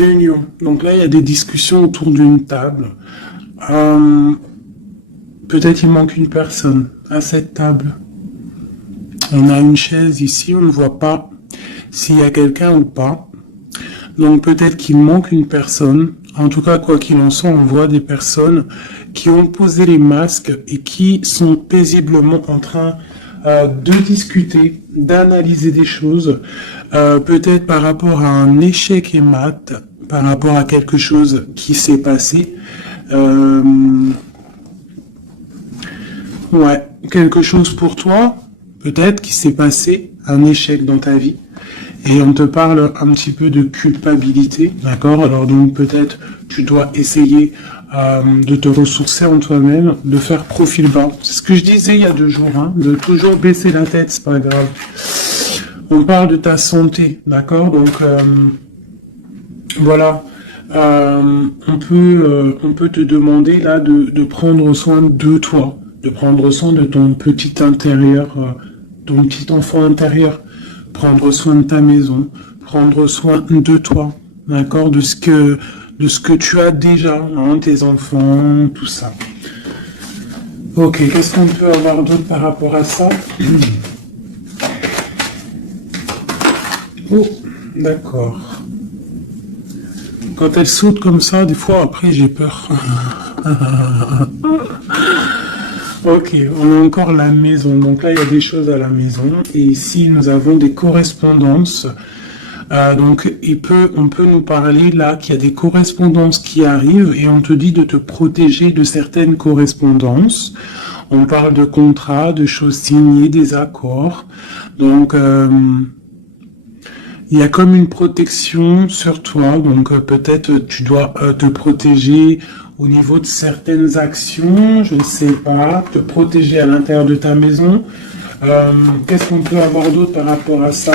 Réunion. Donc là, il y a des discussions autour d'une table. Peut-être il manque une personne à cette table. On a une chaise ici, on ne voit pas s'il y a quelqu'un ou pas. Donc peut-être qu'il manque une personne. En tout cas, quoi qu'il en soit, on voit des personnes qui ont posé les masques et qui sont paisiblement en train de discuter, d'analyser des choses, peut-être par rapport à un échec et maths, par rapport à quelque chose qui s'est passé. Ouais, quelque chose pour toi, peut-être qui s'est passé, un échec dans ta vie. Et on te parle un petit peu de culpabilité, d'accord? Alors donc peut-être tu dois essayer de te ressourcer en toi-même, de faire profil bas. C'est ce que je disais il y a 2 jours, hein, de toujours baisser la tête, c'est pas grave. On parle de ta santé, d'accord? Donc voilà, on peut te demander là de prendre soin de toi, de prendre soin de ton petit intérieur, ton petit enfant intérieur, prendre soin de ta maison, prendre soin de toi, d'accord, de ce que tu as déjà, hein, tes enfants, tout ça. Ok, qu'est-ce qu'on peut avoir d'autre par rapport à ça? Oh, d'accord. Quand elle saute comme ça, des fois après j'ai peur. Ok, on a encore la maison. Donc là, il y a des choses à la maison. Et ici, nous avons des correspondances. Donc, on peut nous parler là qu'il y a des correspondances qui arrivent et on te dit de te protéger de certaines correspondances. On parle de contrats, de choses signées, des accords. Donc, il y a comme une protection sur toi. Donc, peut-être tu dois te protéger au niveau de certaines actions, je ne sais pas, te protéger à l'intérieur de ta maison. Qu'est-ce qu'on peut avoir d'autre par rapport à ça?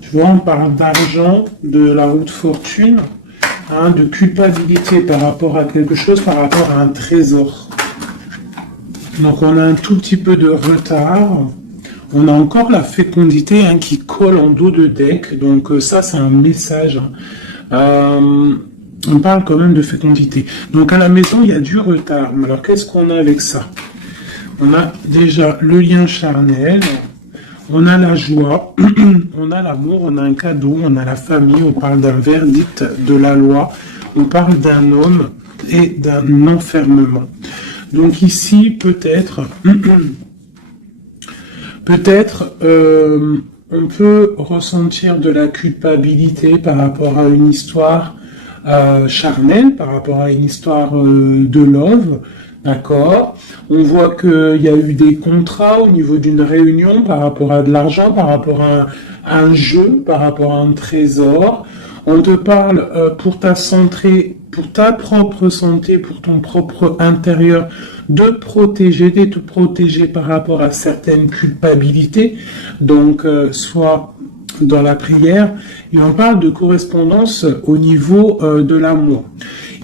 Tu vois, on parle d'argent, de la roue de fortune, hein, de culpabilité par rapport à quelque chose, par rapport à un trésor. Donc on a un tout petit peu de retard. On a encore la fécondité, hein, qui colle en dos de deck. Donc ça, c'est un message. On parle quand même de fécondité. Donc à la maison, il y a du retard. Alors qu'est-ce qu'on a avec ça? On a déjà le lien charnel, on a la joie, on a l'amour, on a un cadeau, on a la famille, on parle d'un verdict de la loi, on parle d'un homme et d'un enfermement. Donc ici, peut-être, on peut ressentir de la culpabilité par rapport à une histoire charnelle, par rapport à une histoire de love, d'accord? On voit qu'il y a eu des contrats au niveau d'une réunion par rapport à de l'argent, par rapport à un jeu, par rapport à un trésor. On te parle pour ta santé, pour ta propre santé, pour ton propre intérieur, de te protéger par rapport à certaines culpabilités. Donc, soit dans la prière, et on parle de correspondance au niveau de l'amour.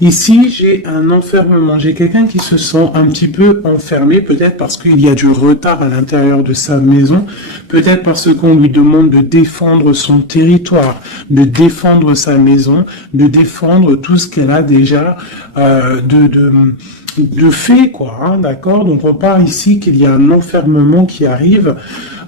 Ici, j'ai un enfermement, j'ai quelqu'un qui se sent un petit peu enfermé, peut-être parce qu'il y a du retard à l'intérieur de sa maison, peut-être parce qu'on lui demande de défendre son territoire, de défendre sa maison, de défendre tout ce qu'elle a déjà de fait, quoi, hein, d'accord? Donc on parle ici qu'il y a un enfermement qui arrive.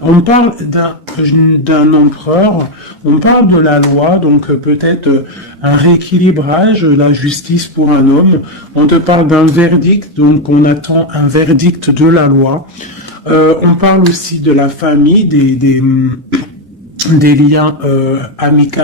On parle d'un empereur, on parle de la loi, donc peut-être un rééquilibrage, la justice pour un homme. On te parle d'un verdict, donc on attend un verdict de la loi. On parle aussi de la famille, des liens amicaux,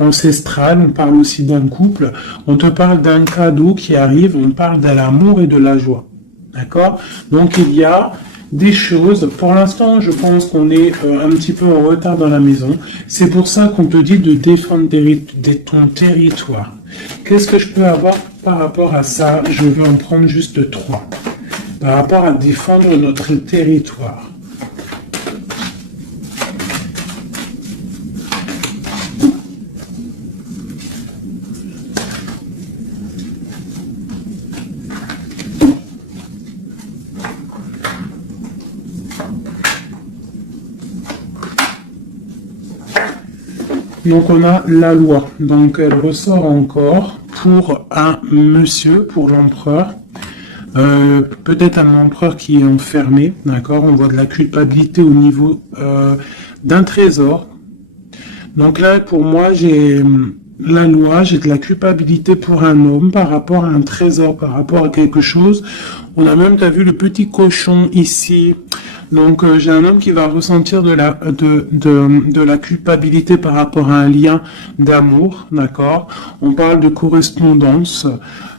ancestral, on parle aussi d'un couple, on te parle d'un cadeau qui arrive, on parle de l'amour et de la joie. D'accord? Donc il y a des choses, pour l'instant je pense qu'on est un petit peu en retard dans la maison, c'est pour ça qu'on te dit de défendre ton territoire. Qu'est-ce que je peux avoir par rapport à ça? Je vais en prendre juste 3. Par rapport à défendre notre territoire. Donc on a la loi. Donc elle ressort encore pour un monsieur, pour l'empereur. Peut-être un empereur qui est enfermé, d'accord. On voit de la culpabilité au niveau d'un trésor. Donc là, pour moi, j'ai la loi, j'ai de la culpabilité pour un homme par rapport à un trésor, par rapport à quelque chose. On a même, t'as vu le petit cochon ici. Donc j'ai un homme qui va ressentir de la culpabilité par rapport à un lien d'amour, d'accord. On parle de correspondance.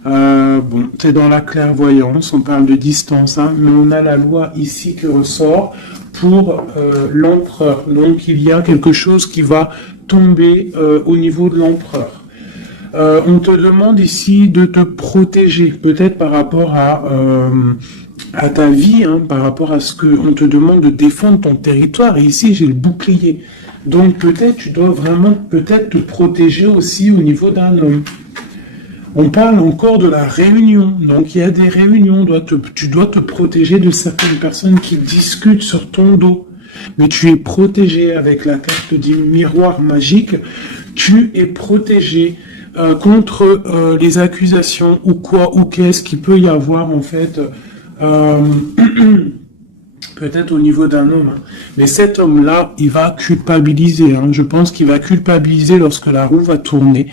Bon, c'est dans la clairvoyance, on parle de distance, hein, mais on a la loi ici qui ressort pour l'empereur. Donc il y a quelque chose qui va tomber au niveau de l'empereur. On te demande ici de te protéger, peut-être par rapport à ta vie, hein, par rapport à ce qu'on te demande de défendre ton territoire. Et ici, j'ai le bouclier. Donc peut-être tu dois vraiment peut-être te protéger aussi au niveau d'un homme. On parle encore de la réunion. Donc il y a des réunions. Tu dois te protéger de certaines personnes qui discutent sur ton dos. Mais tu es protégé avec la carte du miroir magique. Tu es protégé contre les accusations ou quoi ou qu'est-ce qu'il peut y avoir en fait. Peut-être au niveau d'un homme. Hein. Mais cet homme-là, il va culpabiliser. Hein. Je pense qu'il va culpabiliser lorsque la roue va tourner.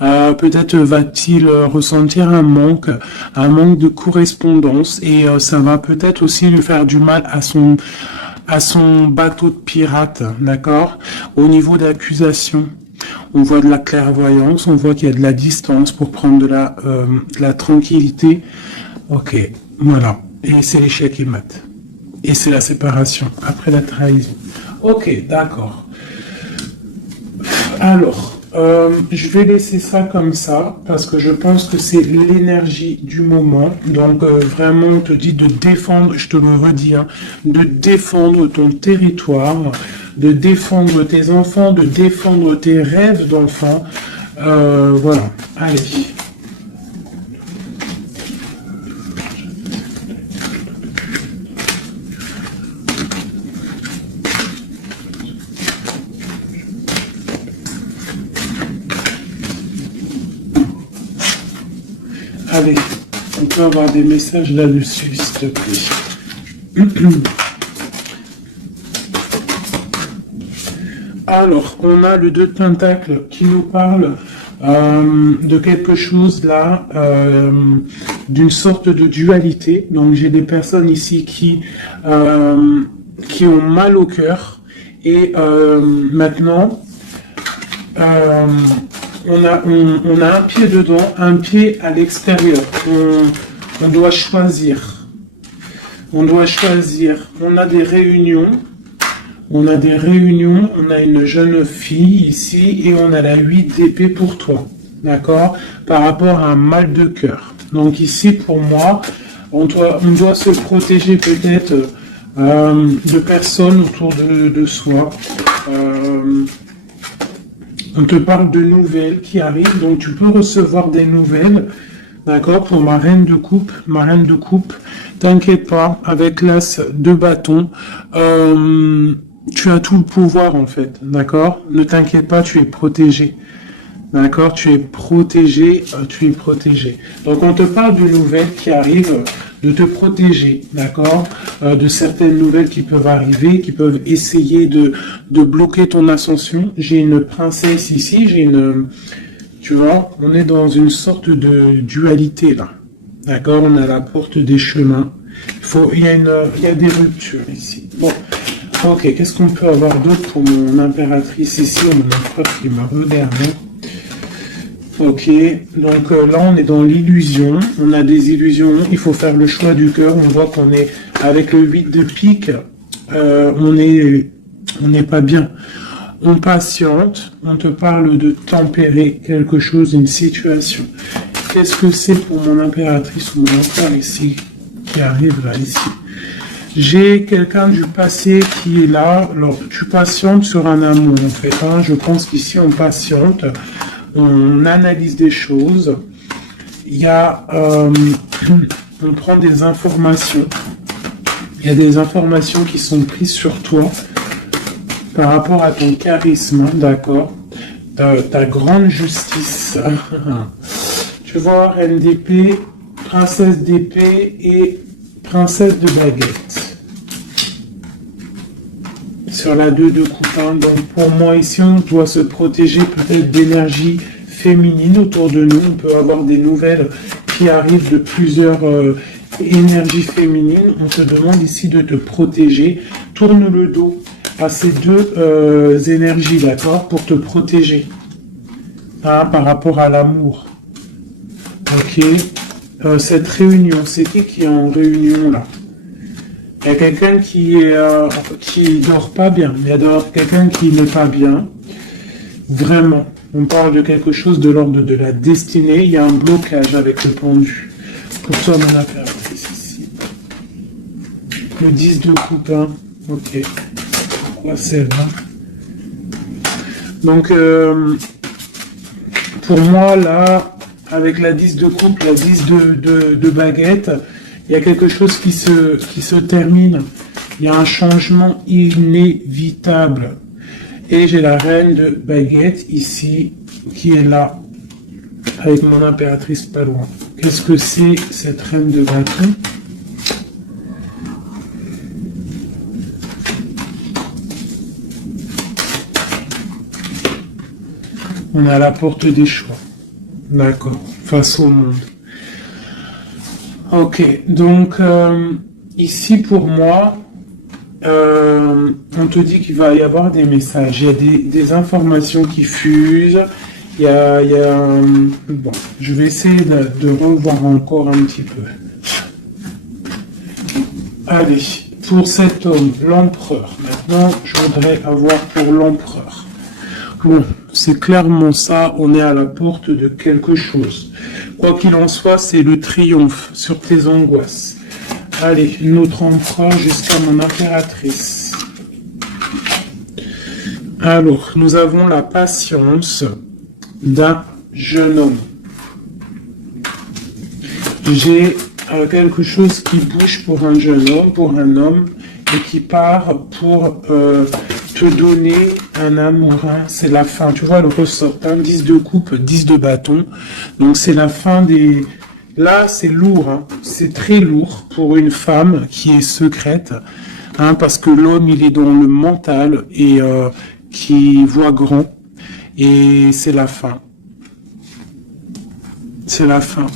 Peut-être va-t-il ressentir un manque de correspondance. Et ça va peut-être aussi lui faire du mal à son bateau de pirate. D'accord. Au niveau d'accusation, on voit de la clairvoyance. On voit qu'il y a de la distance pour prendre de la tranquillité. Ok, voilà. Et c'est l'échec et mat. Et c'est la séparation, après la trahison. Ok, d'accord. Alors, je vais laisser ça comme ça, parce que je pense que c'est l'énergie du moment. Donc, vraiment, on te dit de défendre, je te le redis, hein, de défendre ton territoire, de défendre tes enfants, de défendre tes rêves d'enfants. Voilà, allez. Allez, on peut avoir des messages là-dessus, s'il te plaît. Alors, on a le 2 de Pentacle qui nous parle de quelque chose là, d'une sorte de dualité. Donc, j'ai des personnes ici qui ont mal au cœur. Et maintenant... on a un pied dedans, un pied à l'extérieur. On doit choisir. On doit choisir. On a des réunions. On a une jeune fille ici et on a la 8 d'épée pour toi. D'accord? Par rapport à un mal de cœur. Donc ici, pour moi, on doit se protéger peut-être de personnes autour de soi. On te parle de nouvelles qui arrivent, donc tu peux recevoir des nouvelles, d'accord, pour ma reine de coupe, t'inquiète pas, avec l'as de bâton, tu as tout le pouvoir en fait, d'accord, ne t'inquiète pas, tu es protégé, d'accord, tu es protégé. Donc on te parle de nouvelles qui arrivent, de te protéger, d'accord, de certaines nouvelles qui peuvent arriver, qui peuvent essayer de bloquer ton ascension. J'ai une princesse ici, tu vois, on est dans une sorte de dualité là, d'accord, on a la porte des chemins, il y a des ruptures ici. Bon, ok, qu'est-ce qu'on peut avoir d'autre pour mon impératrice ici, ou mon empereur qui me regarde. Ok, donc là on est dans l'illusion, on a des illusions, il faut faire le choix du cœur, on voit qu'on est avec le 8 de pique, on n'est pas bien. On patiente, on te parle de tempérer quelque chose, une situation. Qu'est-ce que c'est pour mon impératrice ou mon empereur ici, qui arrive là, ici? J'ai quelqu'un du passé qui est là, alors tu patientes sur un amour en fait, hein. Je pense qu'ici on patiente. On analyse des choses, il y a, on prend des informations, il y a des informations qui sont prises sur toi par rapport à ton charisme, d'accord. ta grande justice. Tu vois, reine d'épée, princesse d'épée et princesse de baguette. Sur la 2 de coupe. Donc pour moi ici, on doit se protéger peut-être d'énergie féminine autour de nous. On peut avoir des nouvelles qui arrivent de plusieurs énergies féminines. On te demande ici de te protéger. Tourne le dos à ces deux énergies, d'accord, pour te protéger par rapport à l'amour. Ok. Cette réunion, c'est qui est en réunion là? Il y a quelqu'un qui dort pas bien. Il y a quelqu'un qui n'est pas bien. Vraiment. On parle de quelque chose de l'ordre de la destinée. Il y a un blocage avec le pendu. Pour toi, mon affaire, c'est ici. Le 10 de coupe, hein. Ok. Pourquoi c'est là? Donc, pour moi, là, avec la 10 de coupe, la 10 de baguette, il y a quelque chose qui se termine. Il y a un changement inévitable. Et j'ai la reine de baguette ici, qui est là, avec mon impératrice pas loin. Qu'est-ce que c'est cette reine de bâton? On a la porte des choix. D'accord. Face au monde. Ok, donc ici pour moi, on te dit qu'il va y avoir des messages, il y a des informations qui fusent, bon, je vais essayer de revoir encore un petit peu. Allez, pour cet homme, l'empereur, maintenant je voudrais avoir pour l'empereur. Bon, c'est clairement ça, on est à la porte de quelque chose. Quoi qu'il en soit, c'est le triomphe sur tes angoisses. Allez, notre empereur jusqu'à mon impératrice. Alors, nous avons la patience d'un jeune homme. J'ai quelque chose qui bouge pour un jeune homme, pour un homme, et qui part pour te donner un amour. Hein. C'est la fin. Tu vois le ressort. 10 de coupe, 10 de bâton. Donc c'est la fin des... Là, c'est lourd. Hein. C'est très lourd pour une femme qui est secrète. Hein, parce que l'homme, il est dans le mental et qui voit grand. Et c'est la fin. C'est la fin.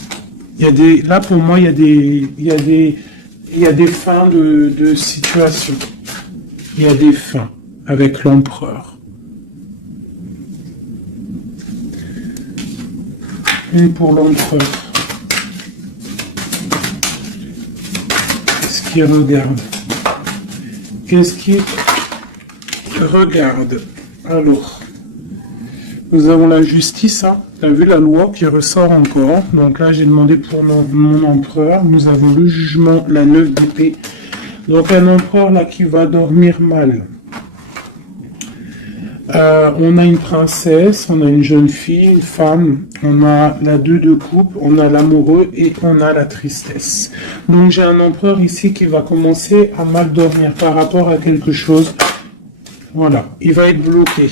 Il y a des... Là, pour moi, il y a des fins de situation. Il y a des fins avec l'empereur. Une pour l'empereur. Qu'est-ce qu'il regarde? Qu'est-ce qu'il regarde? Alors, nous avons la justice, hein. Tu as vu la loi qui ressort encore. Donc là, j'ai demandé pour mon empereur. Nous avons le jugement, la 9 d'épée. Donc un empereur là qui va dormir mal. On a une princesse, on a une jeune fille, une femme, on a la 2 de coupe, on a l'amoureux et on a la tristesse. Donc j'ai un empereur ici qui va commencer à mal dormir par rapport à quelque chose. Voilà, il va être bloqué.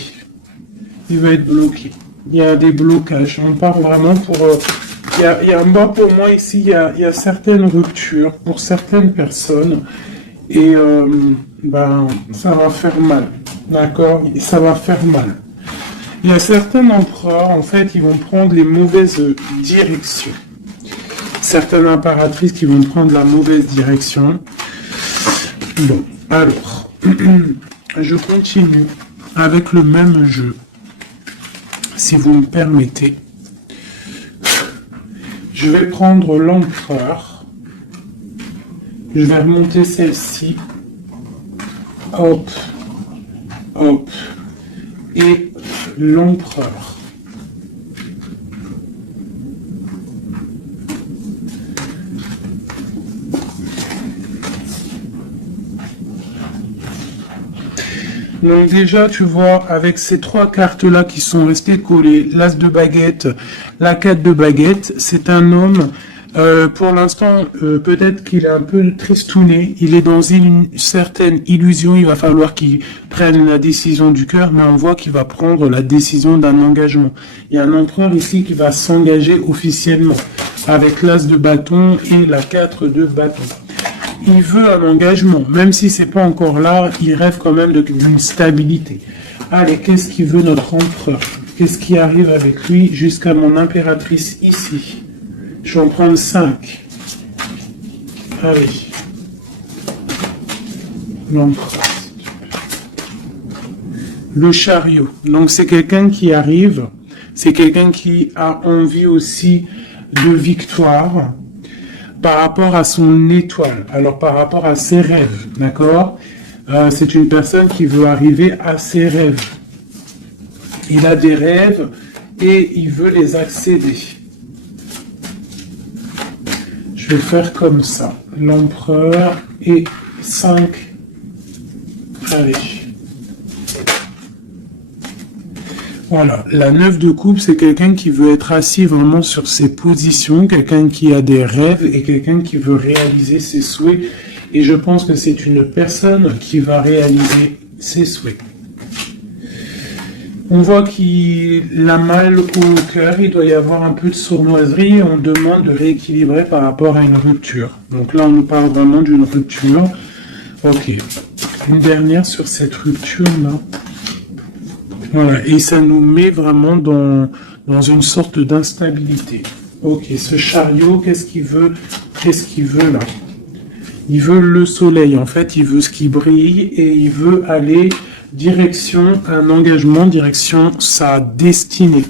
Il va être bloqué. Il y a des blocages. On part vraiment pour... pour moi ici, il y a certaines ruptures pour certaines personnes. Et ça va faire mal. D'accord? Ça va faire mal. Il y a certains empereurs, en fait, ils vont prendre les mauvaises directions. Certaines impératrices qui vont prendre la mauvaise direction. Bon, alors, je continue avec le même jeu. Si vous me permettez. Je vais prendre l'empereur. Je vais remonter celle-ci. Hop. Hop. Et l'empereur. Donc déjà, tu vois, avec ces 3 cartes-là qui sont restées collées, l'as de baguette, la 4 de baguette, c'est un homme Pour l'instant, peut-être qu'il est un peu tristouné. Il est dans une certaine illusion. Il va falloir qu'il prenne la décision du cœur, mais on voit qu'il va prendre la décision d'un engagement. Il y a un empereur ici qui va s'engager officiellement avec l'as de bâton et la 4 de bâton. Il veut un engagement, même si c'est pas encore là. Il rêve quand même d'une stabilité. Allez, qu'est-ce qu'il veut notre empereur? Qu'est-ce qui arrive avec lui jusqu'à mon impératrice ici? Je vais en prendre 5. Allez. L'empereur. Le chariot. Donc c'est quelqu'un qui arrive. C'est quelqu'un qui a envie aussi de victoire par rapport à son étoile. Alors par rapport à ses rêves. D'accord? C'est une personne qui veut arriver à ses rêves. Il a des rêves et il veut les accéder. Je vais faire comme ça. L'empereur et 5. Allez. Voilà. La 9 de coupe, c'est quelqu'un qui veut être assis vraiment sur ses positions, quelqu'un qui a des rêves et quelqu'un qui veut réaliser ses souhaits. Et je pense que c'est une personne qui va réaliser ses souhaits. On voit qu'il a mal au cœur, il doit y avoir un peu de sournoiserie et on demande de rééquilibrer par rapport à une rupture. Donc là, on nous parle vraiment d'une rupture. Ok. Une dernière sur cette rupture-là. Voilà. Et ça nous met vraiment dans une sorte d'instabilité. Ok. Ce chariot, qu'est-ce qu'il veut? Qu'est-ce qu'il veut là? Il veut le soleil. En fait, il veut ce qui brille et il veut aller direction un engagement, direction sa destinée.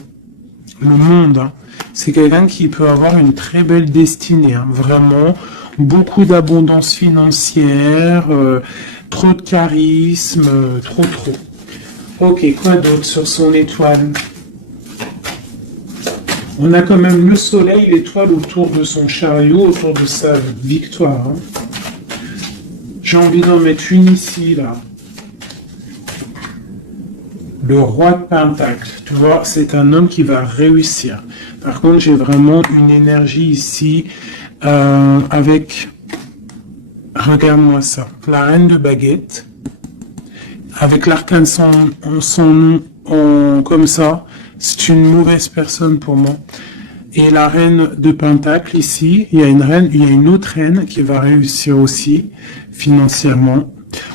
Le monde, hein. C'est quelqu'un qui peut avoir une très belle destinée, hein. Vraiment, beaucoup d'abondance financière, trop de charisme, trop. Ok, quoi d'autre sur son étoile? On a quand même le soleil, l'étoile autour de son chariot, autour de sa victoire. Hein. J'ai envie d'en mettre une ici, là. Le roi de Pentacle, tu vois, c'est un homme qui va réussir. Par contre, j'ai vraiment une énergie ici avec, regarde-moi ça, la reine de baguette, avec l'arcane son nom comme ça, c'est une mauvaise personne pour moi. Et la reine de Pentacle ici, il y a une autre reine qui va réussir aussi financièrement.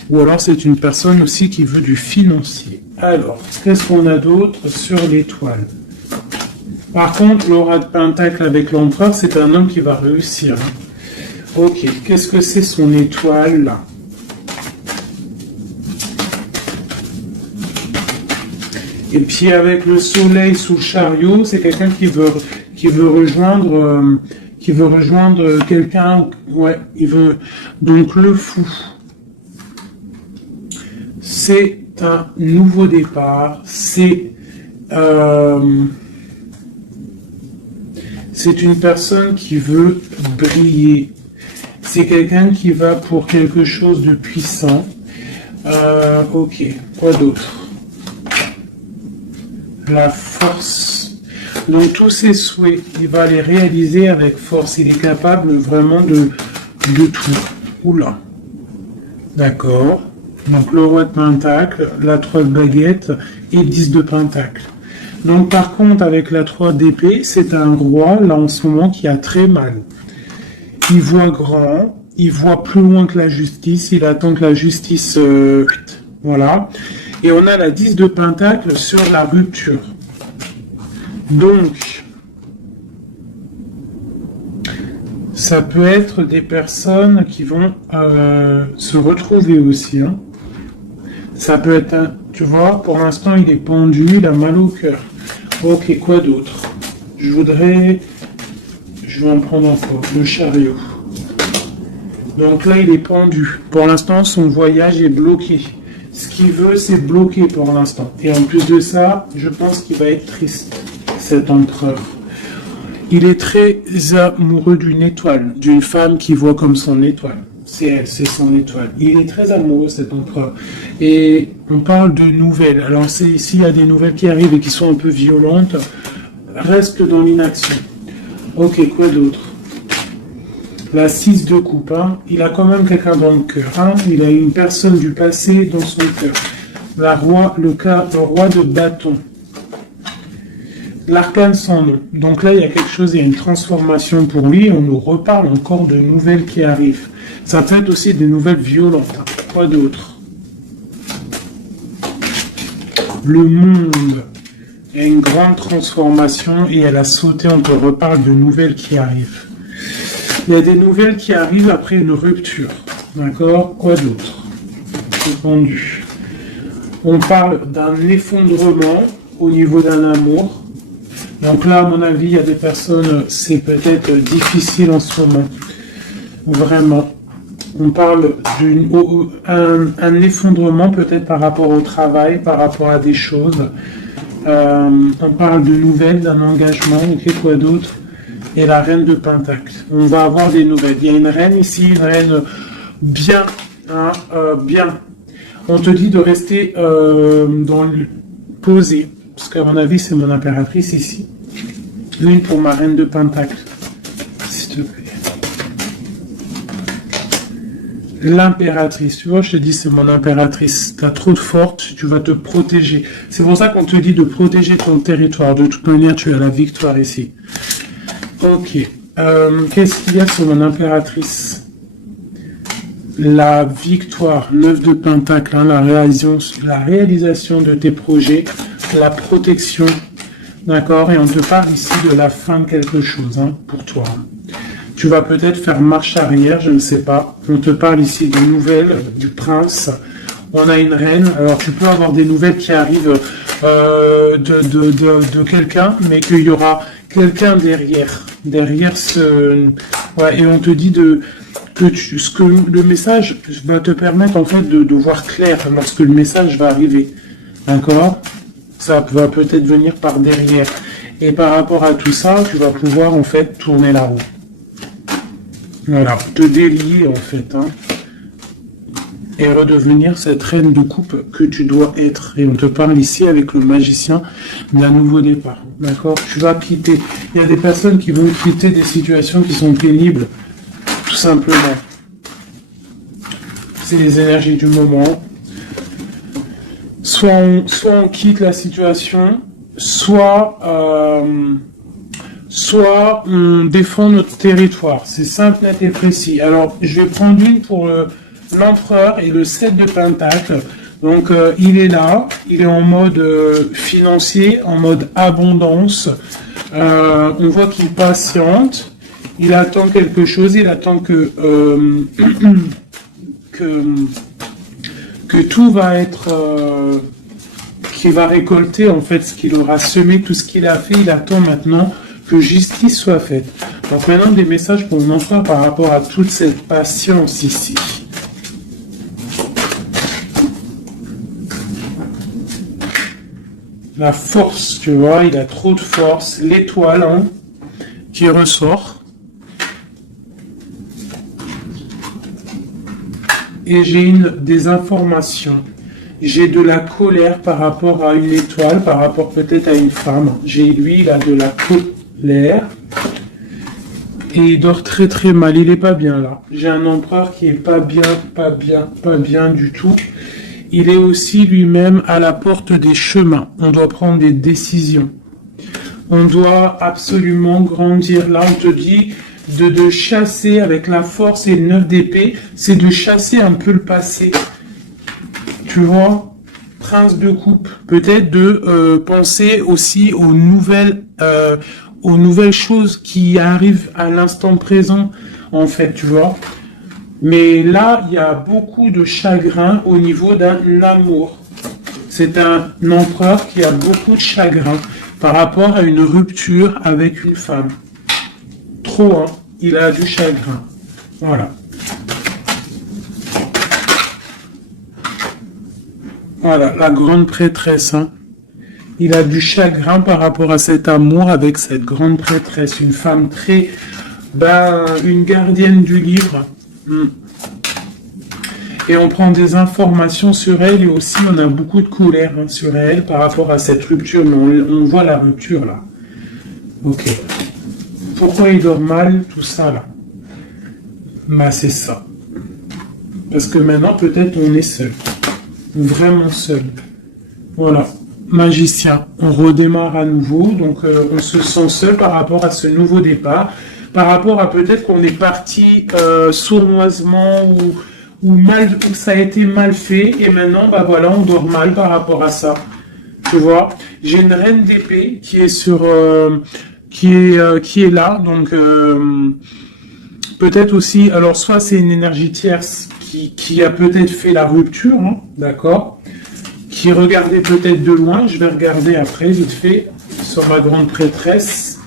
Ou alors c'est une personne aussi qui veut du financier. Alors, qu'est-ce qu'on a d'autre sur l'étoile? Par contre, l'aura de Pentacle avec l'empereur, c'est un homme qui va réussir. Ok, qu'est-ce que c'est son étoile là? Et puis avec le soleil sous le chariot, c'est quelqu'un qui veut rejoindre quelqu'un. Ouais, il veut donc le fou. C'est un nouveau départ, c'est une personne qui veut briller, c'est quelqu'un qui va pour quelque chose de puissant. Ok, quoi d'autre? La force. Donc tous ses souhaits, il va les réaliser avec force, il est capable vraiment de tout. Oula, d'accord. Donc le roi de Pentacle, la 3 de baguette et 10 de Pentacle. Donc par contre avec la 3 d'épée, c'est un roi là en ce moment qui a très mal. Il voit grand, il voit plus loin que la justice, il attend que la justice... voilà. Et on a la 10 de Pentacle sur la rupture. Donc, ça peut être des personnes qui vont se retrouver aussi. Hein. Ça peut être, tu vois, pour l'instant il est pendu, il a mal au cœur. Ok, quoi d'autre? Je vais en prendre encore, le chariot. Donc là il est pendu. Pour l'instant son voyage est bloqué. Ce qu'il veut c'est bloquer pour l'instant. Et en plus de ça, je pense qu'il va être triste, cet empereur. Il est très amoureux d'une étoile, d'une femme qui voit comme son étoile. C'est elle, c'est son étoile. Il est très amoureux, cet empereur. Et on parle de nouvelles. Alors, s'il y a des nouvelles qui arrivent et qui sont un peu violentes, reste dans l'inaction. Ok, quoi d'autre? La 6 de coupe, hein. Il a quand même quelqu'un dans le cœur, hein. Il a une personne du passé dans son cœur. Le roi de bâton. L'arcane sans nom. Donc là, il y a quelque chose, il y a une transformation pour lui. On nous reparle encore de nouvelles qui arrivent. Ça peut être aussi des nouvelles violentes. Hein. Quoi d'autre? Le monde. Il y a une grande transformation et elle a sauté. On te reparle de nouvelles qui arrivent. Il y a des nouvelles qui arrivent après une rupture. D'accord? Quoi d'autre? Répondu. On parle d'un effondrement au niveau d'un amour. Donc là, à mon avis, il y a des personnes, c'est peut-être difficile en ce moment. Vraiment. On parle d'un effondrement peut-être par rapport au travail, par rapport à des choses. On parle de nouvelles, d'un engagement, ok, quoi d'autre? Et la reine de Pentacle. On va avoir des nouvelles. Il y a une reine ici, une reine bien, hein, bien. On te dit de rester posé. Parce qu'à mon avis, c'est mon impératrice ici. Une pour ma reine de Pentacle. S'il te plaît. L'impératrice. Tu vois, je te dis, c'est mon impératrice. T'as trop de force, tu vas te protéger. C'est pour ça qu'on te dit de protéger ton territoire. De toute manière, tu as la victoire ici. Ok. Qu'est-ce qu'il y a sur mon impératrice? La victoire, 9 de Pentacle, hein, la réalisation de tes projets, la protection, d'accord? Et on te parle ici de la fin de quelque chose, hein, pour toi. Tu vas peut-être faire marche arrière, je ne sais pas. On te parle ici de nouvelles, du prince. On a une reine. Alors tu peux avoir des nouvelles qui arrivent de quelqu'un, mais qu'il y aura quelqu'un derrière. Derrière ce... Ouais, et on te dit que le message va te permettre en fait de voir clair lorsque le message va arriver. D'accord? Ça va peut-être venir par derrière. Et par rapport à tout ça, tu vas pouvoir en fait tourner la roue. Voilà, te délier en fait. Hein, et redevenir cette reine de coupe que tu dois être. Et on te parle ici avec le magicien d'un nouveau départ. D'accord? Tu vas quitter. Il y a des personnes qui vont quitter des situations qui sont pénibles. Tout simplement. C'est les énergies du moment. Soit on quitte la situation, soit on défend notre territoire. C'est simple, net et précis. Alors, je vais prendre une pour l'empereur et le 7 de Pentacle. Donc, il est là, il est en mode financier, en mode abondance. On voit qu'il patiente, il attend quelque chose, il attend que tout va être... qu'il va récolter en fait ce qu'il aura semé, tout ce qu'il a fait, il attend maintenant que justice soit faite. Donc maintenant des messages pour mon empereur par rapport à toute cette patience ici. La force, tu vois, il a trop de force. L'étoile hein, qui ressort. Et j'ai des informations. J'ai de la colère par rapport à une étoile, par rapport peut-être à une femme. Lui, il a de la colère. Et il dort très très mal, il est pas bien là. J'ai un empereur qui est pas bien du tout. Il est aussi lui-même à la porte des chemins. On doit prendre des décisions. On doit absolument grandir. Là, on te dit de chasser avec la force et le 9 d'épée. C'est de chasser un peu le passé. Tu vois, prince de coupe. Peut-être de penser aussi aux nouvelles choses qui arrivent à l'instant présent, en fait, tu vois. Mais là, il y a beaucoup de chagrin au niveau d'un amour. C'est un empereur qui a beaucoup de chagrin par rapport à une rupture avec une femme. Trop, hein. Il a du chagrin. Voilà. Voilà, la grande prêtresse, hein. Il a du chagrin par rapport à cet amour avec cette grande prêtresse. Une femme très... une gardienne du livre. Et on prend des informations sur elle et aussi on a beaucoup de colère hein, sur elle par rapport à cette rupture. Mais on voit la rupture là. Ok. Pourquoi il dort mal, tout ça là? Bah, c'est ça. Parce que maintenant, peut-être, on est seul. Vraiment seul. Voilà. Magicien. On redémarre à nouveau. Donc, on se sent seul par rapport à ce nouveau départ. Par rapport à peut-être qu'on est parti sournoisement ou ça a été mal fait. Et maintenant, bah voilà, on dort mal par rapport à ça. Tu vois, j'ai une reine d'épée qui est qui est là, donc peut-être aussi, alors soit c'est une énergie tierce qui a peut-être fait la rupture, hein, d'accord, qui regardait peut-être de loin, je vais regarder après vite fait sur ma grande prêtresse.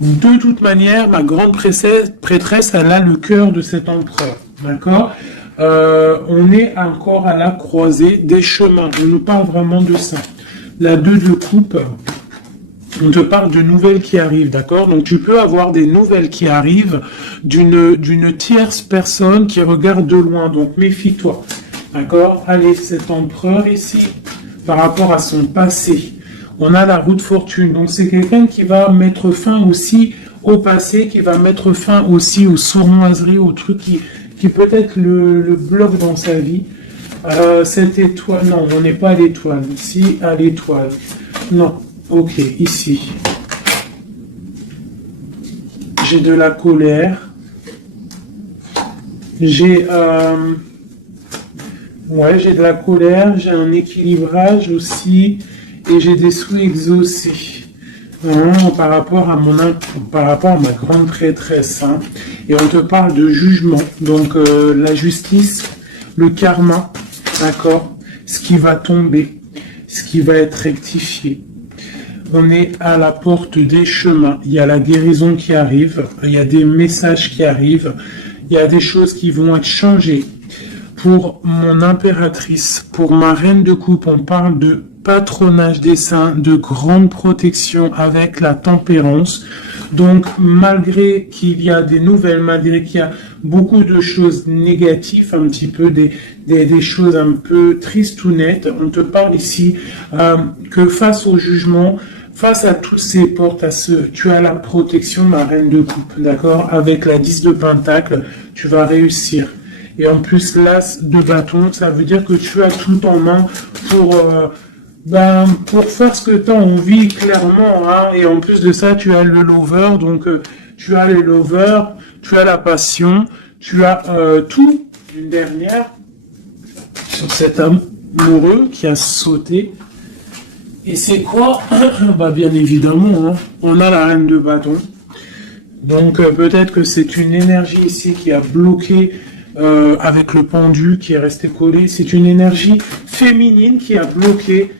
De toute manière, ma grande prêtresse, elle a le cœur de cet empereur, d'accord. On est encore à la croisée des chemins, on nous parle vraiment de ça. La 2 de coupe, on te parle de nouvelles qui arrivent, d'accord? Donc tu peux avoir des nouvelles qui arrivent d'une tierce personne qui regarde de loin, donc méfie-toi, d'accord? Allez, cet empereur ici, par rapport à son passé, on a la roue de fortune, donc c'est quelqu'un qui va mettre fin aussi au passé, qui va mettre fin aussi aux sournoiseries, aux trucs qui peut-être le bloquent dans sa vie. Cette étoile, non, on n'est pas à l'étoile. Ici, à l'étoile. Non, ok, ici. J'ai de la colère. J'ai j'ai de la colère, j'ai un équilibrage aussi, et j'ai des souhaits exaucés. Par rapport à ma grande prêtresse. Hein. Et on te parle de jugement. Donc la justice, le karma. D'accord? Ce qui va tomber, ce qui va être rectifié. On est à la porte des chemins. Il y a la guérison qui arrive. Il y a des messages qui arrivent. Il y a des choses qui vont être changées. Pour mon impératrice, pour ma reine de coupe, on parle de patronage des saints, de grande protection avec la tempérance. Donc, malgré qu'il y a des nouvelles, malgré qu'il y a beaucoup de choses négatives, un petit peu des choses un peu tristes ou nettes, on te parle ici que face au jugement, face à toutes ces portes, tu as la protection, ma reine de coupe, d'accord? Avec la 10 de pentacle, tu vas réussir. Et en plus, l'as de bâton, ça veut dire que tu as tout en main pour faire ce que tu as envie, clairement. Hein. Et en plus de ça, tu as le lover. Donc, tu as les lovers, tu as la passion, tu as tout. Une dernière sur cet amoureux qui a sauté. Et c'est quoi? Bien évidemment, hein, on a la reine de bâton. Donc, peut-être que c'est une énergie ici qui a bloqué avec le pendu qui est resté collé. C'est une énergie féminine qui a bloqué.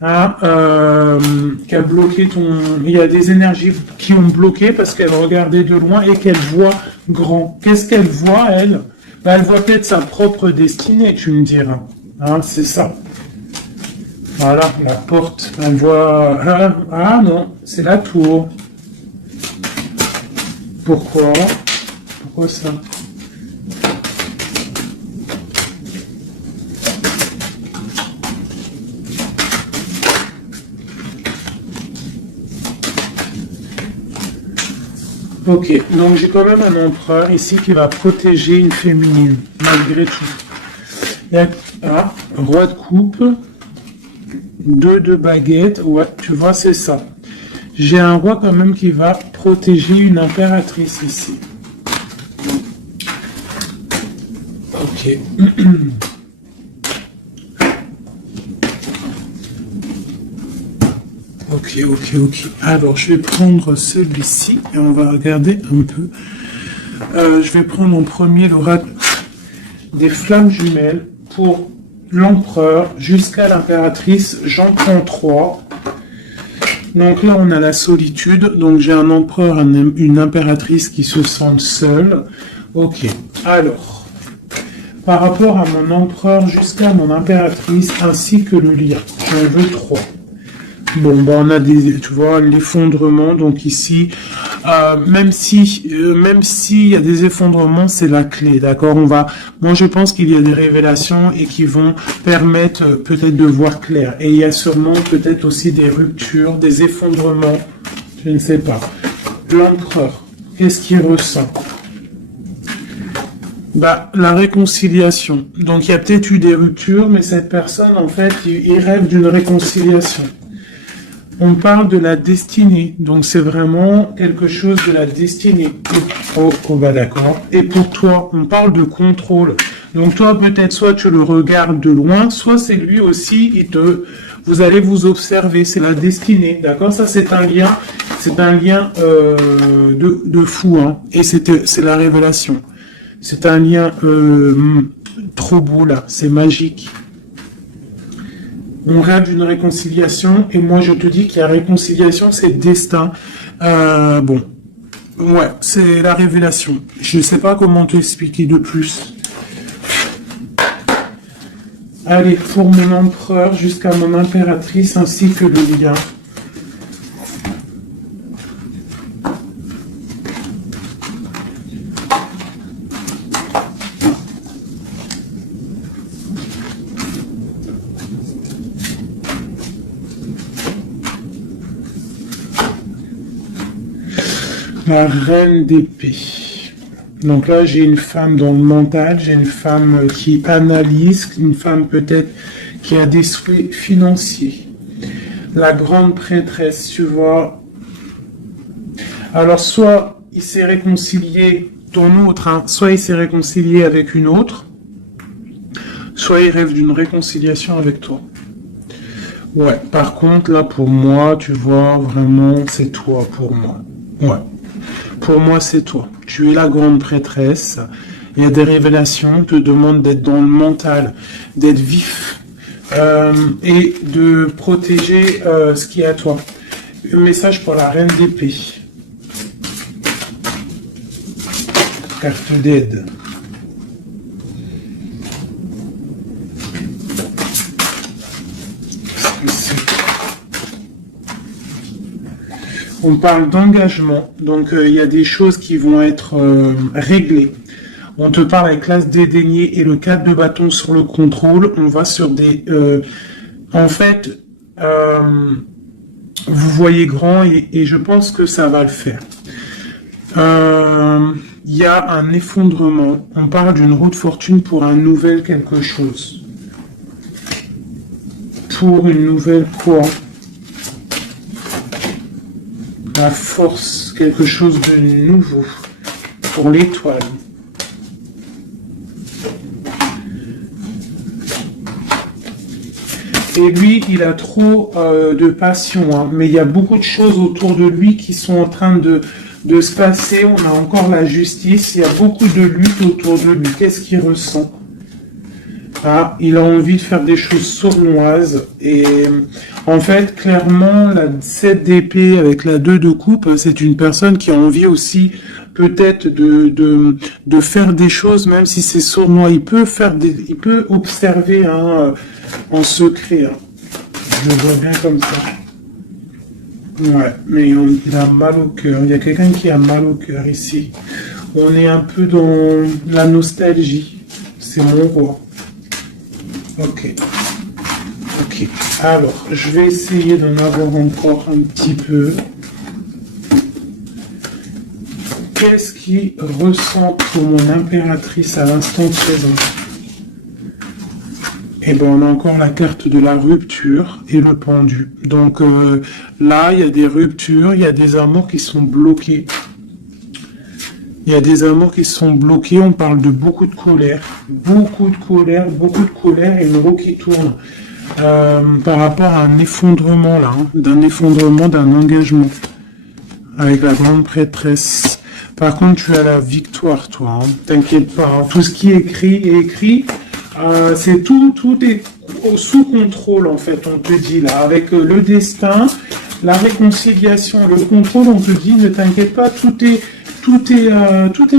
Qui a bloqué ton... Il y a des énergies qui ont bloqué parce qu'elle regardait de loin et qu'elle voit grand. Qu'est-ce qu'elle voit, elle? Elle voit peut-être sa propre destinée, tu me diras. Hein, c'est ça. Voilà, la porte. Elle voit... Ah non, c'est la tour. Pourquoi? Pourquoi ça? Ok, donc j'ai quand même un empereur ici qui va protéger une féminine, malgré tout. Roi de coupe, 2 de baguette, ouais, tu vois, c'est ça. J'ai un roi quand même qui va protéger une impératrice ici. Ok. Ok. Alors, je vais prendre celui-ci et on va regarder un peu. Je vais prendre en premier l'oracle des flammes jumelles pour l'empereur jusqu'à l'impératrice. J'en prends 3. Donc là, on a la solitude. Donc j'ai un empereur, une impératrice qui se sentent seuls. Ok. Alors, par rapport à mon empereur jusqu'à mon impératrice ainsi que le lyre, j'en veux 3. Bon, on a tu vois, l'effondrement. Donc ici, même s'il y a des effondrements, c'est la clé, d'accord. Moi, je pense qu'il y a des révélations et qui vont permettre peut-être de voir clair. Et il y a sûrement peut-être aussi des ruptures, des effondrements. Je ne sais pas. L'empereur, qu'est-ce qu'il ressent? Bah, la réconciliation. Donc, il y a peut-être eu des ruptures, mais cette personne, en fait, il rêve d'une réconciliation. On parle de la destinée, donc c'est vraiment quelque chose de la destinée. Oh, bah d'accord. Et pour toi, on parle de contrôle. Donc toi, peut-être soit tu le regardes de loin, soit c'est lui aussi, vous allez vous observer. C'est la destinée, d'accord? Ça, c'est un lien de fou, hein. Et c'est la révélation. C'est un lien trop beau là, c'est magique. On rêve d'une réconciliation, et moi je te dis qu'il y a réconciliation, c'est destin. Bon, ouais, c'est la révélation. Je ne sais pas comment te expliquer de plus. Allez, pour mon empereur jusqu'à mon impératrice, ainsi que le lien. La reine d'épée. Donc là, j'ai une femme dans le mental, j'ai une femme qui analyse, une femme peut-être qui a des souhaits financiers. La grande prêtresse, tu vois. Alors, soit il s'est réconcilié, ton autre, hein, soit il s'est réconcilié avec une autre, soit il rêve d'une réconciliation avec toi. Ouais, par contre, là, pour moi, tu vois, vraiment, c'est toi pour moi. Ouais. Pour moi, c'est toi. Tu es la grande prêtresse. Il y a des révélations. On te demande d'être dans le mental, d'être vif et de protéger ce qui est à toi. Un message pour la reine d'épée. Carte d'aide. On parle d'engagement, donc il y a des choses qui vont être réglées. On te parle avec l'as dédaigné et le 4 de bâton sur le contrôle. On va sur des... en fait, vous voyez grand et je pense que ça va le faire. Il y a un effondrement. On parle d'une roue de fortune pour un nouvel quelque chose. Pour une nouvelle quoi? La force, quelque chose de nouveau pour l'étoile. Et lui, il a trop de passion, hein, mais il y a beaucoup de choses autour de lui qui sont en train de se passer. On a encore la justice, il y a beaucoup de lutte autour de lui. Qu'est-ce qu'il ressent? Ah, il a envie de faire des choses sournoises et en fait, clairement, la 7 d'épée avec la 2 de coupe, c'est une personne qui a envie aussi peut-être de faire des choses, même si c'est sournois. Il peut observer hein, en secret. Hein. Je le vois bien comme ça. Ouais, mais il a mal au cœur. Il y a quelqu'un qui a mal au cœur ici. On est un peu dans la nostalgie. C'est mon roi. Ok. Ok. Alors, je vais essayer d'en avoir encore un petit peu. Qu'est-ce qu'il ressent pour mon impératrice à l'instant présent? Et bien, on a encore la carte de la rupture et le pendu. Donc là, il y a des ruptures, il y a des amours qui sont bloqués. Il y a des amours qui sont bloqués, on parle de beaucoup de colère et une roue qui tourne par rapport à un effondrement là, hein, d'un effondrement, d'un engagement avec la grande prêtresse. Par contre, tu as la victoire, toi, hein, t'inquiète pas, hein, tout ce qui est écrit, c'est tout est sous contrôle en fait, on te dit là, avec le destin, la réconciliation, le contrôle, on te dit ne t'inquiète pas, tout est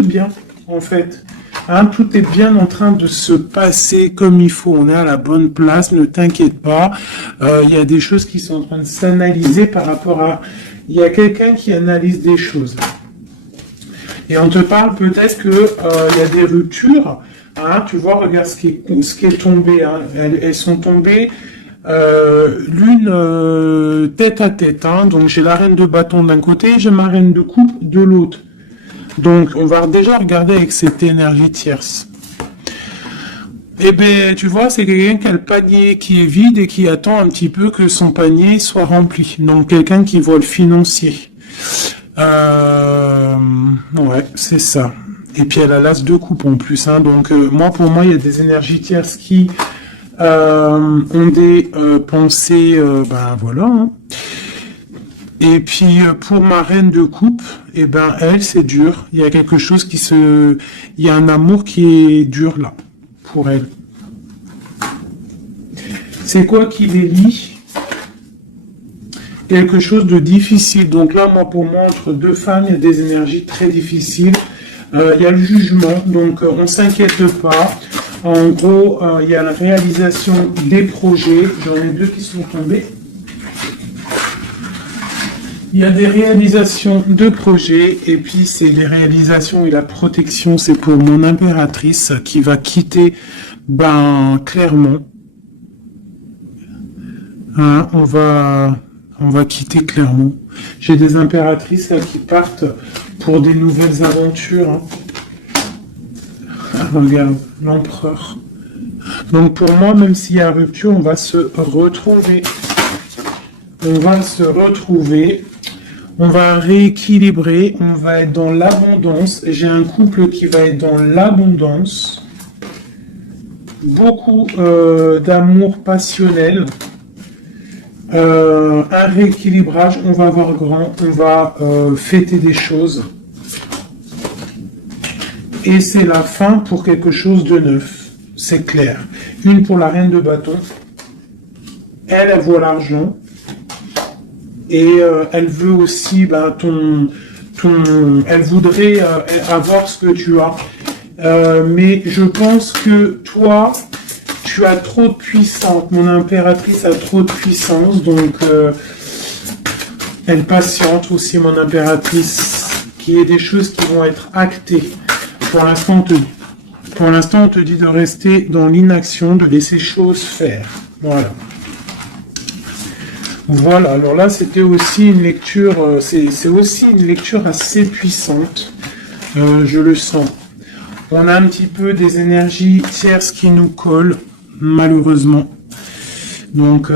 bien, en fait. Hein, tout est bien en train de se passer comme il faut. On est à la bonne place, ne t'inquiète pas. Il y a des choses qui sont en train de s'analyser par rapport à... Il y a quelqu'un qui analyse des choses. Et on te parle peut-être que il y a des ruptures. Hein, tu vois, regarde ce qui est tombé. Hein. Elles sont tombées... l'une tête à tête. Hein. Donc j'ai la reine de bâton d'un côté, j'ai ma reine de coupe de l'autre. Donc, on va déjà regarder avec cette énergie tierce. Eh bien, tu vois, c'est quelqu'un qui a le panier qui est vide et qui attend un petit peu que son panier soit rempli. Donc, quelqu'un qui voit le financier. Ouais, c'est ça. Et puis, elle a l'as de coupe en plus. Hein. Donc, pour moi, il y a des énergies tierces qui ont des pensées, voilà. Hein. Et puis, pour ma reine de coupe, eh ben, elle, c'est dur. Il y a quelque chose il y a un amour qui est dur là. Pour elle. C'est quoi qui les lie? Quelque chose de difficile. Donc là, pour moi, entre deux femmes, il y a des énergies très difficiles. Il y a le jugement, donc on s'inquiète pas. En gros, il y a la réalisation des projets. J'en ai deux qui sont tombés. Il y a des réalisations de projets, et puis c'est les réalisations et la protection, c'est pour mon impératrice qui va quitter, Clermont. Hein, on va quitter Clermont. J'ai des impératrices là qui partent pour des nouvelles aventures. Hein. Regarde, l'empereur. Donc pour moi, même s'il y a rupture, on va se retrouver. On va se retrouver. On va rééquilibrer, on va être dans l'abondance. J'ai un couple qui va être dans l'abondance. Beaucoup d'amour passionnel. Un rééquilibrage, on va voir grand, on va fêter des choses. Et c'est la fin pour quelque chose de neuf. C'est clair. Une pour la reine de bâton. Elle voit l'argent. Et elle veut aussi, elle voudrait avoir ce que tu as. Mais je pense que toi, tu as trop de puissance. Mon impératrice a trop de puissance, donc elle patiente aussi, mon impératrice, qu'il y ait des choses qui vont être actées. Pour l'instant, on te dit de rester dans l'inaction, de laisser choses faire. Voilà. Voilà, alors là c'était aussi une lecture, c'est aussi une lecture assez puissante, je le sens. On a un petit peu des énergies tierces qui nous collent, malheureusement. Donc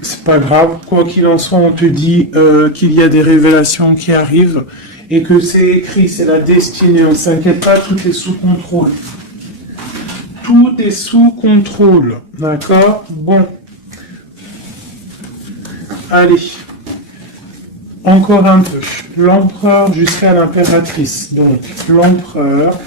c'est pas grave, quoi qu'il en soit, on te dit qu'il y a des révélations qui arrivent et que c'est écrit, c'est la destinée, on ne s'inquiète pas, tout est sous contrôle. Tout est sous contrôle, d'accord? Bon. Allez, encore un peu. L'empereur jusqu'à l'impératrice. Donc, l'empereur.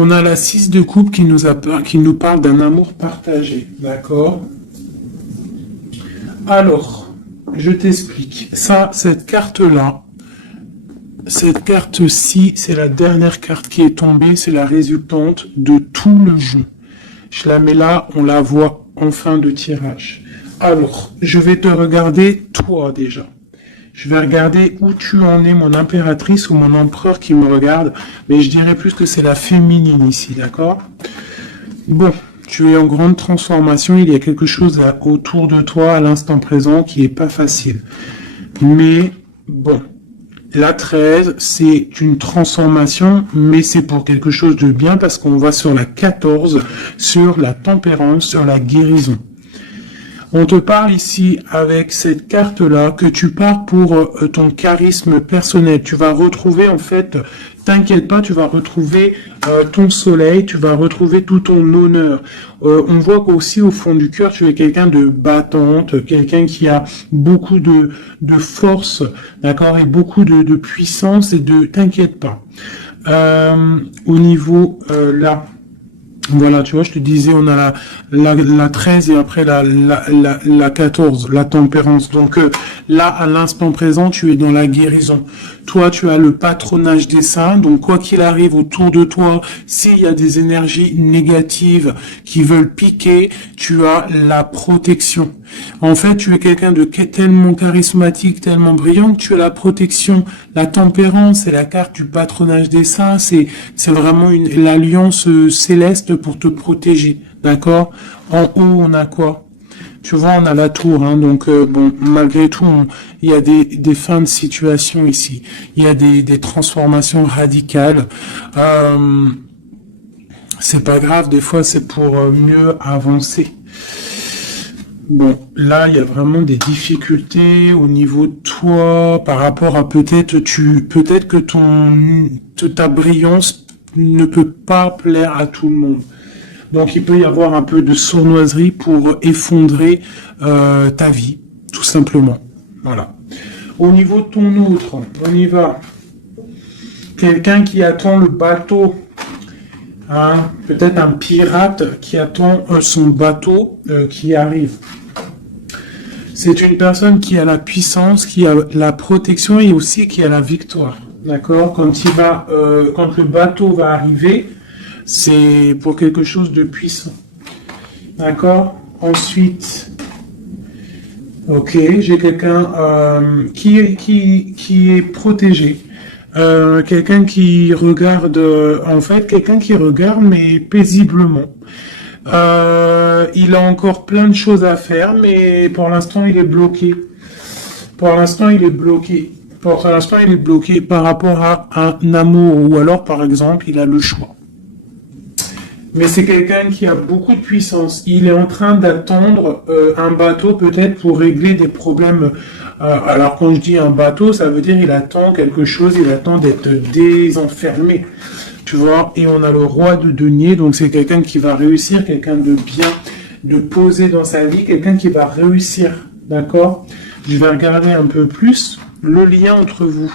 On a la 6 de coupe qui nous parle d'un amour partagé, d'accord? Alors, je t'explique. Ça, cette carte-là, cette carte-ci, c'est la dernière carte qui est tombée, c'est la résultante de tout le jeu. Je la mets là, on la voit en fin de tirage. Alors, je vais te regarder toi déjà. Je vais regarder où tu en es, mon impératrice ou mon empereur qui me regarde. Mais je dirais plus que c'est la féminine ici, d'accord? Bon, tu es en grande transformation. Il y a quelque chose autour de toi à l'instant présent qui est pas facile. Mais bon, la 13, c'est une transformation, mais c'est pour quelque chose de bien parce qu'on va sur la 14, sur la tempérance, sur la guérison. On te parle ici avec cette carte-là que tu pars pour ton charisme personnel. Tu vas retrouver en fait t'inquiète pas, tu vas retrouver ton soleil, tu vas retrouver tout ton honneur. On voit qu'aussi au fond du cœur, tu es quelqu'un de battante, quelqu'un qui a beaucoup de force, d'accord, et beaucoup de puissance et de, t'inquiète pas. Au niveau là, voilà, tu vois, je te disais, on a la 13 et après la 14, la tempérance. Donc là, à l'instant présent, tu es dans la guérison. Toi, tu as le patronage des saints. Donc, quoi qu'il arrive autour de toi, s'il y a des énergies négatives qui veulent piquer, tu as la protection. En fait, tu es quelqu'un de tellement charismatique, tellement brillant que tu as la protection. La tempérance, c'est la carte du patronage des saints. C'est vraiment l'alliance céleste pour te protéger. D'accord? En haut, on a quoi? Tu vois, on a la tour, hein, donc bon, malgré tout, il y a des fins de situation ici. Il y a des transformations radicales. C'est pas grave, des fois c'est pour mieux avancer. Bon, là, il y a vraiment des difficultés au niveau de toi, par rapport à peut-être que ta brillance ne peut pas plaire à tout le monde. Donc, il peut y avoir un peu de sournoiserie pour effondrer ta vie, tout simplement. Voilà. Au niveau de ton autre, on y va. Quelqu'un qui attend le bateau. Hein, peut-être un pirate qui attend son bateau qui arrive. C'est une personne qui a la puissance, qui a la protection et aussi qui a la victoire. D'accord? Quand le bateau va arriver, c'est pour quelque chose de puissant. D'accord? Ensuite, ok, j'ai quelqu'un qui est protégé. Quelqu'un qui regarde, quelqu'un qui regarde mais paisiblement. Il a encore plein de choses à faire, mais pour l'instant il est bloqué. Pour l'instant il est bloqué. Pour l'instant il est bloqué par rapport à un amour, ou alors par exemple il a le choix. Mais c'est quelqu'un qui a beaucoup de puissance. Il est en train d'attendre un bateau peut-être pour régler des problèmes. Alors quand je dis un bateau, ça veut dire il attend quelque chose, il attend d'être désenfermé. Tu vois, et on a le roi de denier, donc c'est quelqu'un qui va réussir, quelqu'un de bien, de posé dans sa vie, quelqu'un qui va réussir. D'accord? Je vais regarder un peu plus le lien entre vous.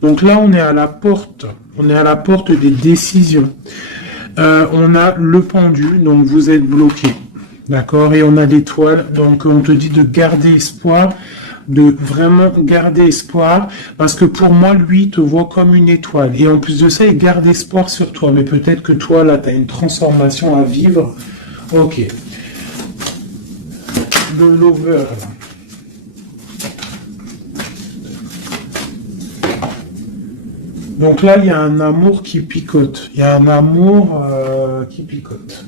Donc là, on est à la porte. On est à la porte des décisions. On a le pendu, donc vous êtes bloqué. D'accord? Et on a l'étoile, donc on te dit de garder espoir, de vraiment garder espoir, parce que pour moi, lui, il te voit comme une étoile. Et en plus de ça, il garde espoir sur toi. Mais peut-être que toi, là, tu as une transformation à vivre. Ok. Le lover, là. Donc là, il y a un amour qui picote. Il y a un amour qui picote.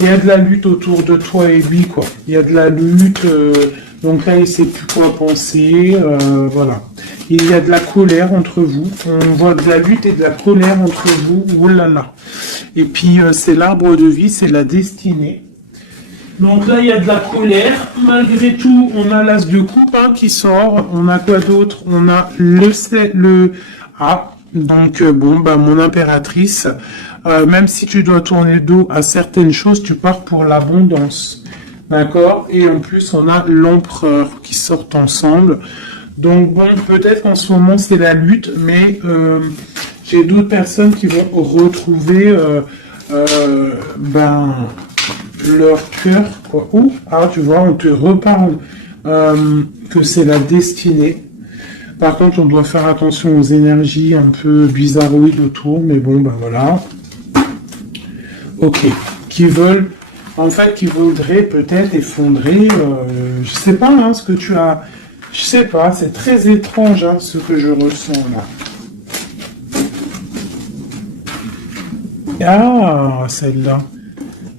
Il y a de la lutte autour de toi et lui, quoi. Il y a de la lutte, donc là, il ne sait plus quoi penser, voilà. Il y a de la colère entre vous. On voit de la lutte et de la colère entre vous. Oh là là. Et puis, c'est l'arbre de vie, c'est la destinée. Donc là, il y a de la colère. Malgré tout, on a l'as de coupe qui sort. On a quoi d'autre? On a le A. Donc, bon, bah, mon impératrice, même si tu dois tourner le dos à certaines choses, tu pars pour l'abondance. D'accord? Et en plus, on a l'empereur qui sortent ensemble. Donc, bon, peut-être qu'en ce moment, c'est la lutte, mais j'ai d'autres personnes qui vont retrouver leur cœur, quoi. Ou, tu vois, on te reparle que c'est la destinée. Par contre, on doit faire attention aux énergies un peu bizarroïdes autour, mais bon, ben voilà. Ok. Qui voudraient peut-être effondrer, je sais pas, ce que tu as, je sais pas, c'est très étrange, ce que je ressens là. Ah, celle-là.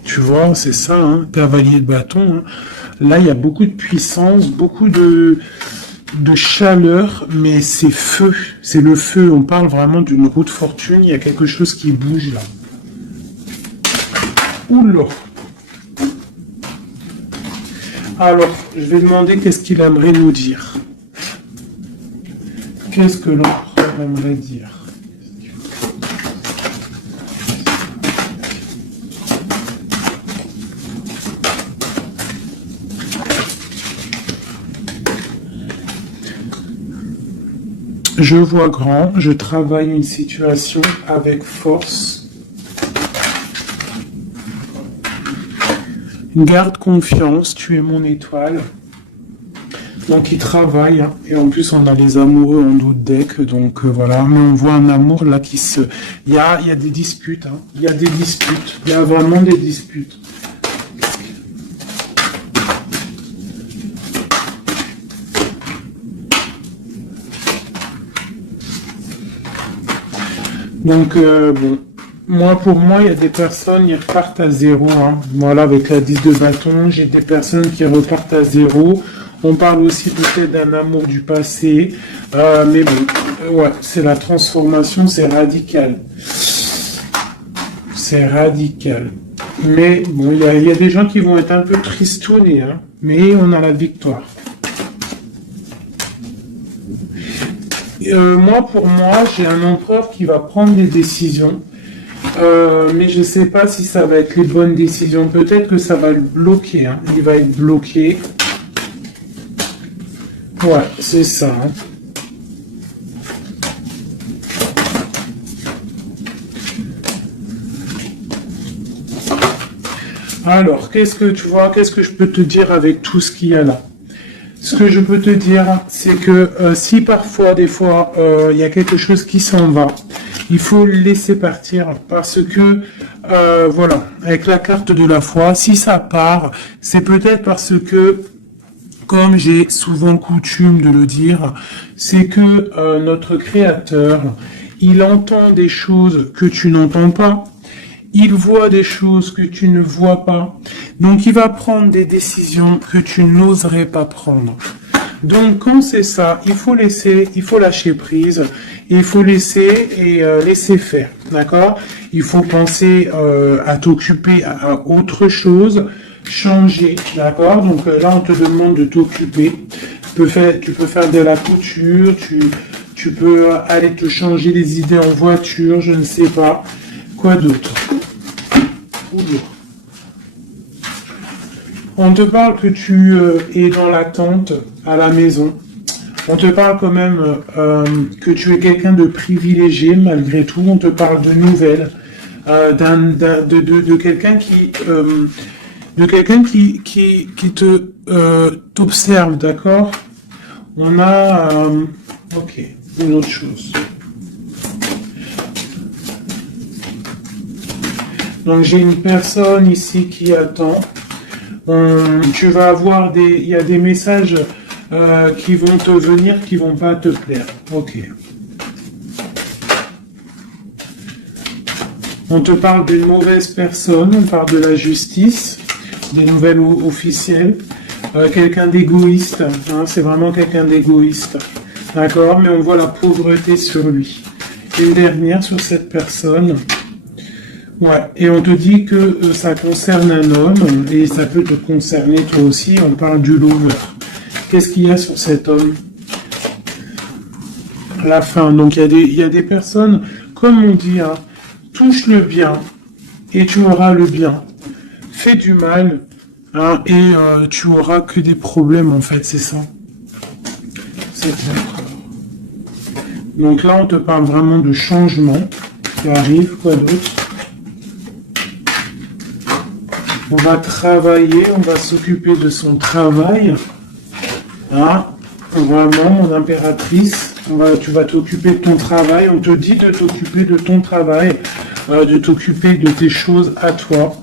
Tu vois, c'est ça, cavalier de bâton. Là, il y a beaucoup de puissance, beaucoup de chaleur, mais c'est feu. C'est le feu. On parle vraiment d'une roue de fortune. Il y a quelque chose qui bouge là. Oula. Alors, je vais demander qu'est-ce qu'il aimerait nous dire. Qu'est-ce que l'empereur aimerait dire? Je vois grand, je travaille une situation avec force. Garde confiance, tu es mon étoile. Donc il travaille, hein. Et en plus on a les amoureux en d'autres decks, donc voilà, mais on voit un amour là qui se... Il y a des disputes, hein. Il y a des disputes, il y a vraiment des disputes. Donc, bon, pour moi, il y a des personnes qui repartent à zéro. Hein. Voilà, avec la 10 de bâton, j'ai des personnes qui repartent à zéro. On parle aussi peut-être d'un amour du passé. Mais bon, ouais, c'est la transformation, c'est radical. C'est radical. Mais bon, il y a des gens qui vont être un peu tristounés, hein, mais on a la victoire. Pour moi, j'ai un empereur qui va prendre des décisions, mais je ne sais pas si ça va être les bonnes décisions. Peut-être que ça va le bloquer, hein. Il va être bloqué. Ouais, c'est ça. Hein. Alors, qu'est-ce que tu vois, qu'est-ce que je peux te dire avec tout ce qu'il y a là? Ce que je peux te dire, c'est que si parfois, des fois, il y a quelque chose qui s'en va, il faut le laisser partir parce que, voilà, avec la carte de la foi, si ça part, c'est peut-être parce que, comme j'ai souvent coutume de le dire, c'est que notre Créateur, il entend des choses que tu n'entends pas. Il voit des choses que tu ne vois pas. Donc, il va prendre des décisions que tu n'oserais pas prendre. Donc, quand c'est ça, il faut lâcher prise, il faut laisser faire, d'accord? Il faut penser à t'occuper à autre chose, changer, d'accord? Donc là, on te demande de t'occuper. Tu peux faire de la couture, tu peux aller te changer les idées en voiture, je ne sais pas. Quoi d'autre? On te parle que tu es dans l'attente à la maison. On te parle quand même que tu es quelqu'un de privilégié malgré tout. On te parle de nouvelles, de quelqu'un qui te t'observe, d'accord? On a ok, une autre chose. Donc j'ai une personne ici qui attend. Tu vas avoir il y a des messages qui vont te venir, qui vont pas te plaire. Ok. On te parle d'une mauvaise personne, on parle de la justice, des nouvelles officielles. Quelqu'un d'égoïste, hein, c'est vraiment quelqu'un d'égoïste. D'accord, mais on voit la pauvreté sur lui. Une dernière sur cette personne. Ouais, et on te dit que ça concerne un homme, et ça peut te concerner toi aussi, on parle du lover. Qu'est-ce qu'il y a sur cet homme? La fin, donc il y a des personnes, comme on dit, hein, touche le bien, et tu auras le bien. Fais du mal, hein, et tu auras que des problèmes, en fait, c'est ça. C'est clair. Donc là, on te parle vraiment de changement qui arrive, quoi d'autre? On va travailler, on va s'occuper de son travail. Hein? Vraiment, mon impératrice, tu vas t'occuper de ton travail. On te dit de t'occuper de ton travail, de t'occuper de tes choses à toi.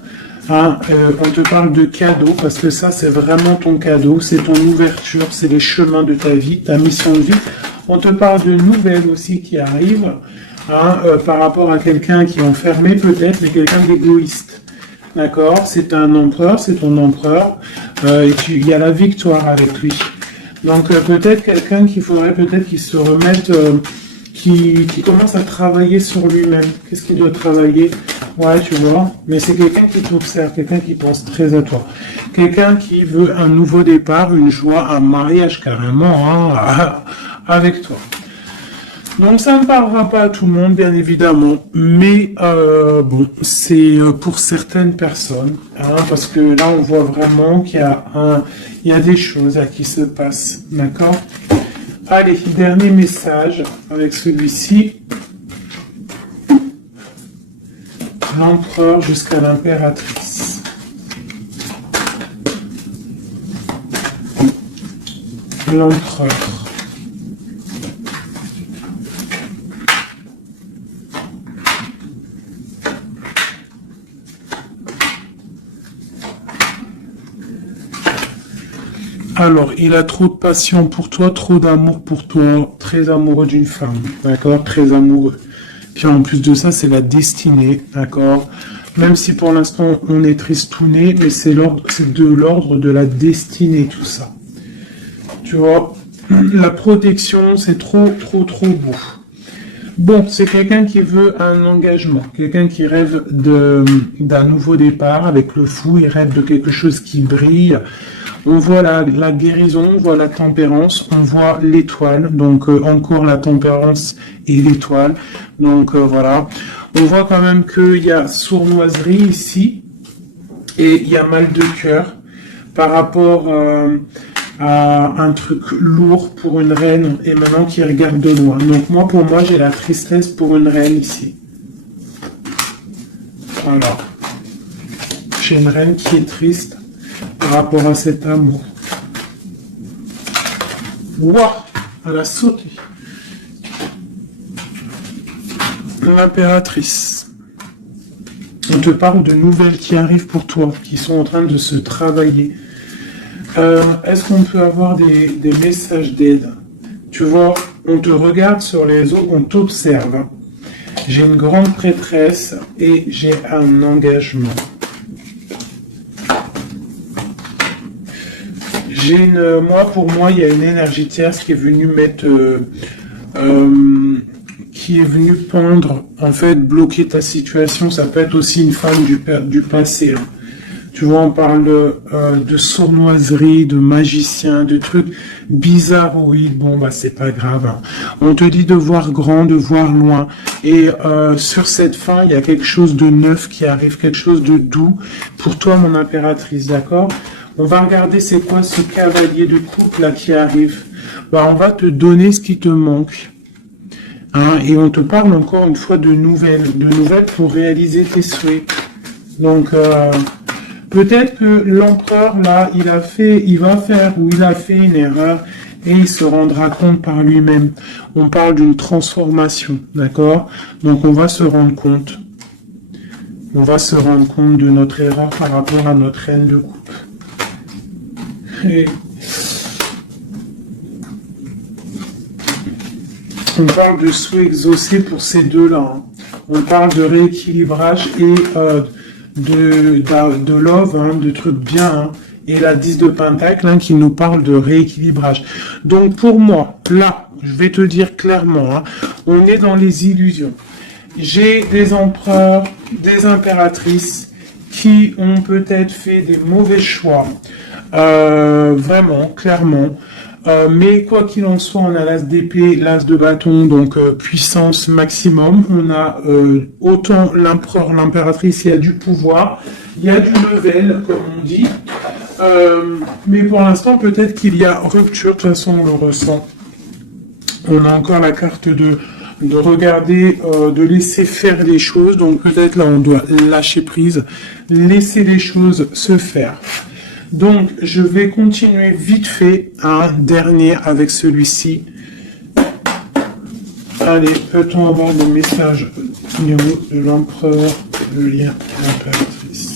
Hein? On te parle de cadeau, parce que ça, c'est vraiment ton cadeau. C'est ton ouverture, c'est les chemins de ta vie, ta mission de vie. On te parle de nouvelles aussi qui arrivent, hein, par rapport à quelqu'un qui est enfermé peut-être, mais quelqu'un d'égoïste. D'accord, c'est un empereur, c'est ton empereur, et il y a la victoire avec lui. Donc peut-être quelqu'un qu'il faudrait peut-être qu'il se remette qui commence à travailler sur lui-même. Qu'est-ce qu'il doit travailler? Ouais, tu vois, mais c'est quelqu'un qui t'observe, quelqu'un qui pense très à toi. Quelqu'un qui veut un nouveau départ, une joie, un mariage carrément, hein, avec toi. Donc ça ne parlera pas à tout le monde, bien évidemment, mais bon, c'est pour certaines personnes, hein, parce que là on voit vraiment il y a des choses qui se passent, d'accord? Allez, dernier message avec celui-ci. L'empereur jusqu'à l'impératrice. L'empereur. Alors, il a trop de passion pour toi, trop d'amour pour toi, très amoureux d'une femme, d'accord? Très amoureux. Puis en plus de ça, c'est la destinée, d'accord? Même si pour l'instant on est tristouné, mais c'est de l'ordre de la destinée, tout ça. Tu vois, la protection, c'est trop, trop, trop beau. Bon, c'est quelqu'un qui veut un engagement, quelqu'un qui rêve d'un nouveau départ avec le fou, il rêve de quelque chose qui brille. On voit la guérison, on voit la tempérance, on voit l'étoile, donc encore la tempérance et l'étoile. Donc voilà, on voit quand même qu'il y a sournoiserie ici et il y a mal de cœur par rapport à un truc lourd pour une reine et maintenant qui regarde de loin. Donc moi, pour moi, j'ai la tristesse pour une reine ici. Voilà. J'ai une reine qui est triste par rapport à cet amour. Waouh, elle a sauté. L'impératrice. On te parle de nouvelles qui arrivent pour toi, qui sont en train de se travailler. Est-ce qu'on peut avoir des messages d'aide? Tu vois, on te regarde sur les eaux, on t'observe. J'ai une grande prêtresse et j'ai un engagement. Pour moi, il y a une énergie tierce qui est venue qui est venue pendre, en fait, bloquer ta situation. Ça peut être aussi une femme du passé. Hein. Tu vois, on parle de sournoiserie, de magicien, de trucs bizarres. Oui, bon, bah c'est pas grave. Hein. On te dit de voir grand, de voir loin. Et sur cette fin, il y a quelque chose de neuf qui arrive, quelque chose de doux pour toi, mon impératrice, d'accord? On va regarder c'est quoi ce cavalier de coupe là qui arrive. Bah, on va te donner ce qui te manque. Hein, et on te parle encore une fois de nouvelles pour réaliser tes souhaits. Donc, peut-être que l'empereur, là, il a fait une erreur et il se rendra compte par lui-même. On parle d'une transformation, d'accord? Donc, on va se rendre compte. On va se rendre compte de notre erreur par rapport à notre reine de coupe. Et on parle de souhait exaucé pour ces deux-là. Hein. On parle de rééquilibrage et de love, hein, de trucs bien. Hein. Et la 10 de Pentacle hein, qui nous parle de rééquilibrage. Donc pour moi, là, je vais te dire clairement, hein, on est dans les illusions. J'ai des empereurs, des impératrices qui ont peut-être fait des mauvais choix. Vraiment, clairement. Mais quoi qu'il en soit, on a l'as d'épée, l'as de bâton, donc puissance maximum. On a autant l'empereur, l'impératrice, il y a du pouvoir, il y a du level, comme on dit. Mais pour l'instant, peut-être qu'il y a rupture, de toute façon, on le ressent. On a encore la carte de regarder, de laisser faire les choses. Donc peut-être là, on doit lâcher prise, laisser les choses se faire. Donc, je vais continuer vite fait un dernier avec celui-ci. Allez, peut-on avoir le message au niveau de l'empereur, le lien de l'impératrice?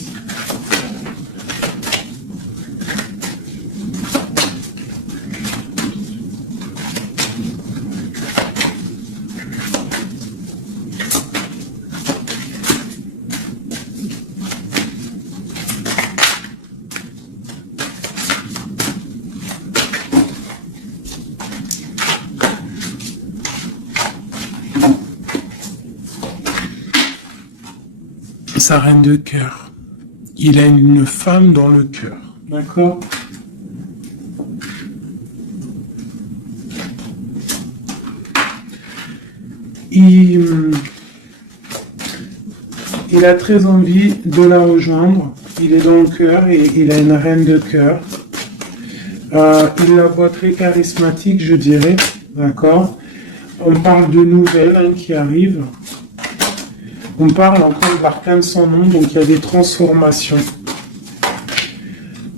sa reine de cœur. Il a une femme dans le cœur. D'accord? Il a très envie de la rejoindre. Il est dans le cœur et il a une reine de cœur. Il la voit très charismatique, je dirais. D'accord? On parle de nouvelles qui arrivent. On parle encore de l'arcane sans nom, donc il y a des transformations.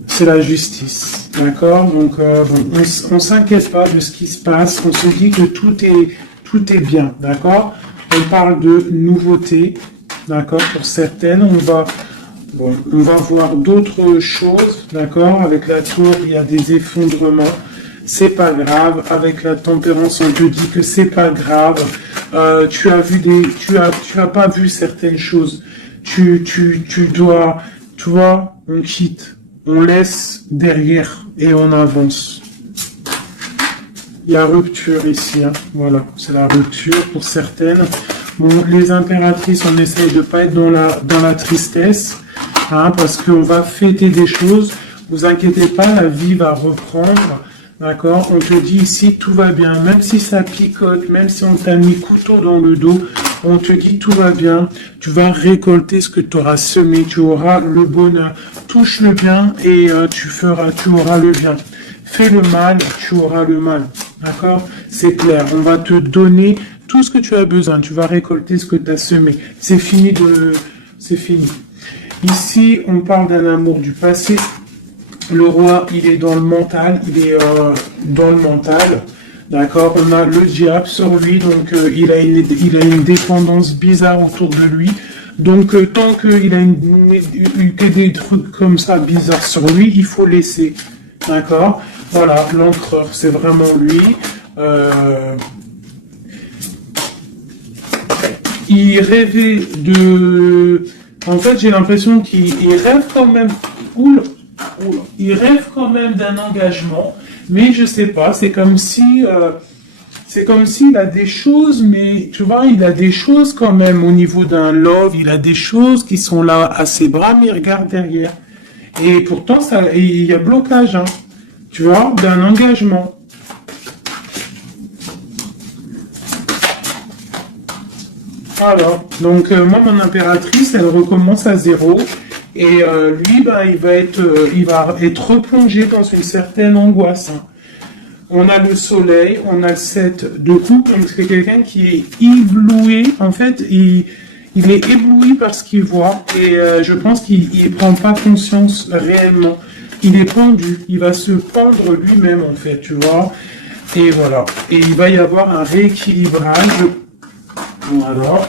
C'est la justice. D'accord? Donc on s'inquiète pas de ce qui se passe. On se dit que tout est bien. D'accord? On parle de nouveautés. D'accord? Pour certaines, on va voir d'autres choses. D'accord? Avec la tour, il y a des effondrements. C'est pas grave. Avec la tempérance, on te dit que c'est pas grave. Tu as pas vu certaines choses. Tu dois, tu vois, on quitte, on laisse derrière et on avance. Il y a rupture ici, hein. Voilà, c'est la rupture pour certaines. Bon, les impératrices, on essaye de pas être dans la tristesse, hein, parce qu'on va fêter des choses. Vous inquiétez pas, la vie va reprendre. D'accord? On te dit ici, tout va bien. Même si ça picote, même si on t'a mis couteau dans le dos, on te dit tout va bien. Tu vas récolter ce que tu auras semé. Tu auras le bonheur. Touche le bien et tu auras le bien. Fais le mal, tu auras le mal. D'accord? C'est clair. On va te donner tout ce que tu as besoin. Tu vas récolter ce que tu as semé. C'est fini. Ici, on parle d'un amour du passé. Le roi, il est dans le mental, d'accord. On a le diable sur lui, donc il a une dépendance bizarre autour de lui. Donc tant qu'il a que des trucs comme ça bizarres sur lui, il faut laisser, d'accord. Voilà, l'empereur, c'est vraiment lui. Il rêvait de... En fait, j'ai l'impression qu'il rêve quand même... Il rêve quand même d'un engagement, mais je sais pas, c'est comme s'il a des choses, mais tu vois, il a des choses quand même au niveau d'un love, il a des choses qui sont là à ses bras, mais il regarde derrière. Et pourtant, il y a blocage, hein, tu vois, d'un engagement. Voilà, donc moi, mon impératrice, elle recommence à zéro. Et lui, il va être replongé dans une certaine angoisse. Hein. On a le soleil, on a le 7 de coupe, donc c'est quelqu'un qui est ébloui. En fait, il est ébloui par ce qu'il voit. Et je pense qu'il ne prend pas conscience réellement. Il est pendu, il va se pendre lui-même, en fait, tu vois. Et voilà. Et il va y avoir un rééquilibrage. Voilà.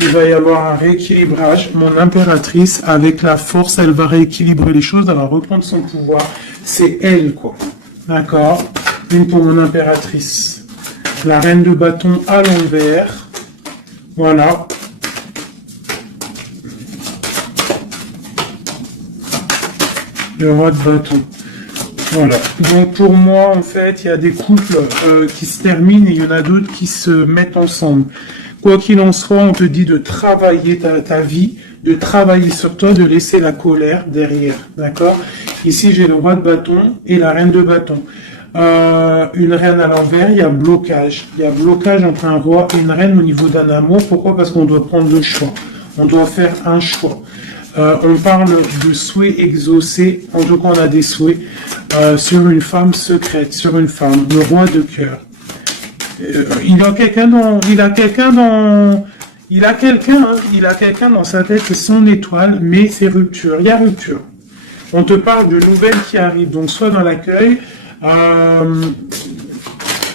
Il va y avoir un rééquilibrage. Mon impératrice, avec la force, elle va rééquilibrer les choses, elle va reprendre son pouvoir. C'est elle, quoi. D'accord? Une pour mon impératrice. La reine de bâton à l'envers. Voilà. Le roi de bâton. Voilà. Donc pour moi, en fait, il y a des couples qui se terminent et il y en a d'autres qui se mettent ensemble. Quoi qu'il en soit, on te dit de travailler ta vie, de travailler sur toi, de laisser la colère derrière. D'accord? Ici, j'ai le roi de bâton et la reine de bâton. Une reine à l'envers, il y a blocage. Il y a blocage entre un roi et une reine au niveau d'un amour. Pourquoi? Parce qu'on doit prendre le choix. On doit faire un choix. On parle de souhaits exaucés. En tout cas, on a des souhaits sur une femme secrète, sur une femme, le roi de cœur. Il a quelqu'un dans sa tête, c'est son étoile, mais c'est rupture. Il y a rupture. On te parle de nouvelles qui arrivent, donc soit dans l'accueil,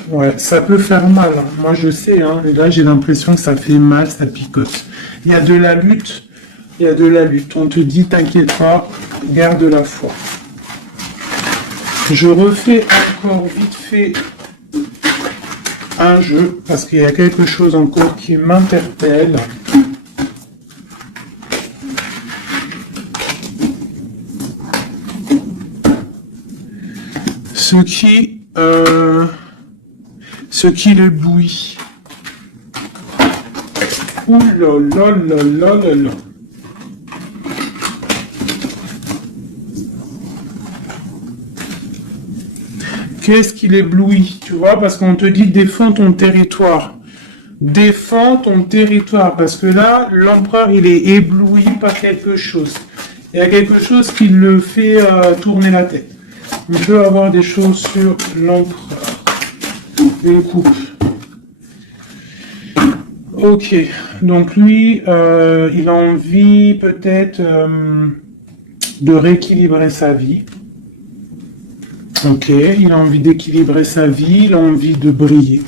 ouais, ça peut faire mal. Hein. Moi, je sais, hein, et là, j'ai l'impression que ça fait mal, ça picote. Il y a de la lutte. On te dit, t'inquiète pas, garde la foi. Je refais encore vite fait un jeu, parce qu'il y a quelque chose encore qui m'interpelle. Ce qui l'éblouit. Ouh là là là là là là. Qu'est-ce qui l'éblouit, tu vois, parce qu'on te dit défends ton territoire. Défends ton territoire, parce que là, l'empereur, il est ébloui par quelque chose. Il y a quelque chose qui le fait tourner la tête. On peut avoir des choses sur l'empereur. Une coupe. Ok, donc lui, il a envie peut-être de rééquilibrer sa vie. Ok, il a envie d'équilibrer sa vie, il a envie de briller.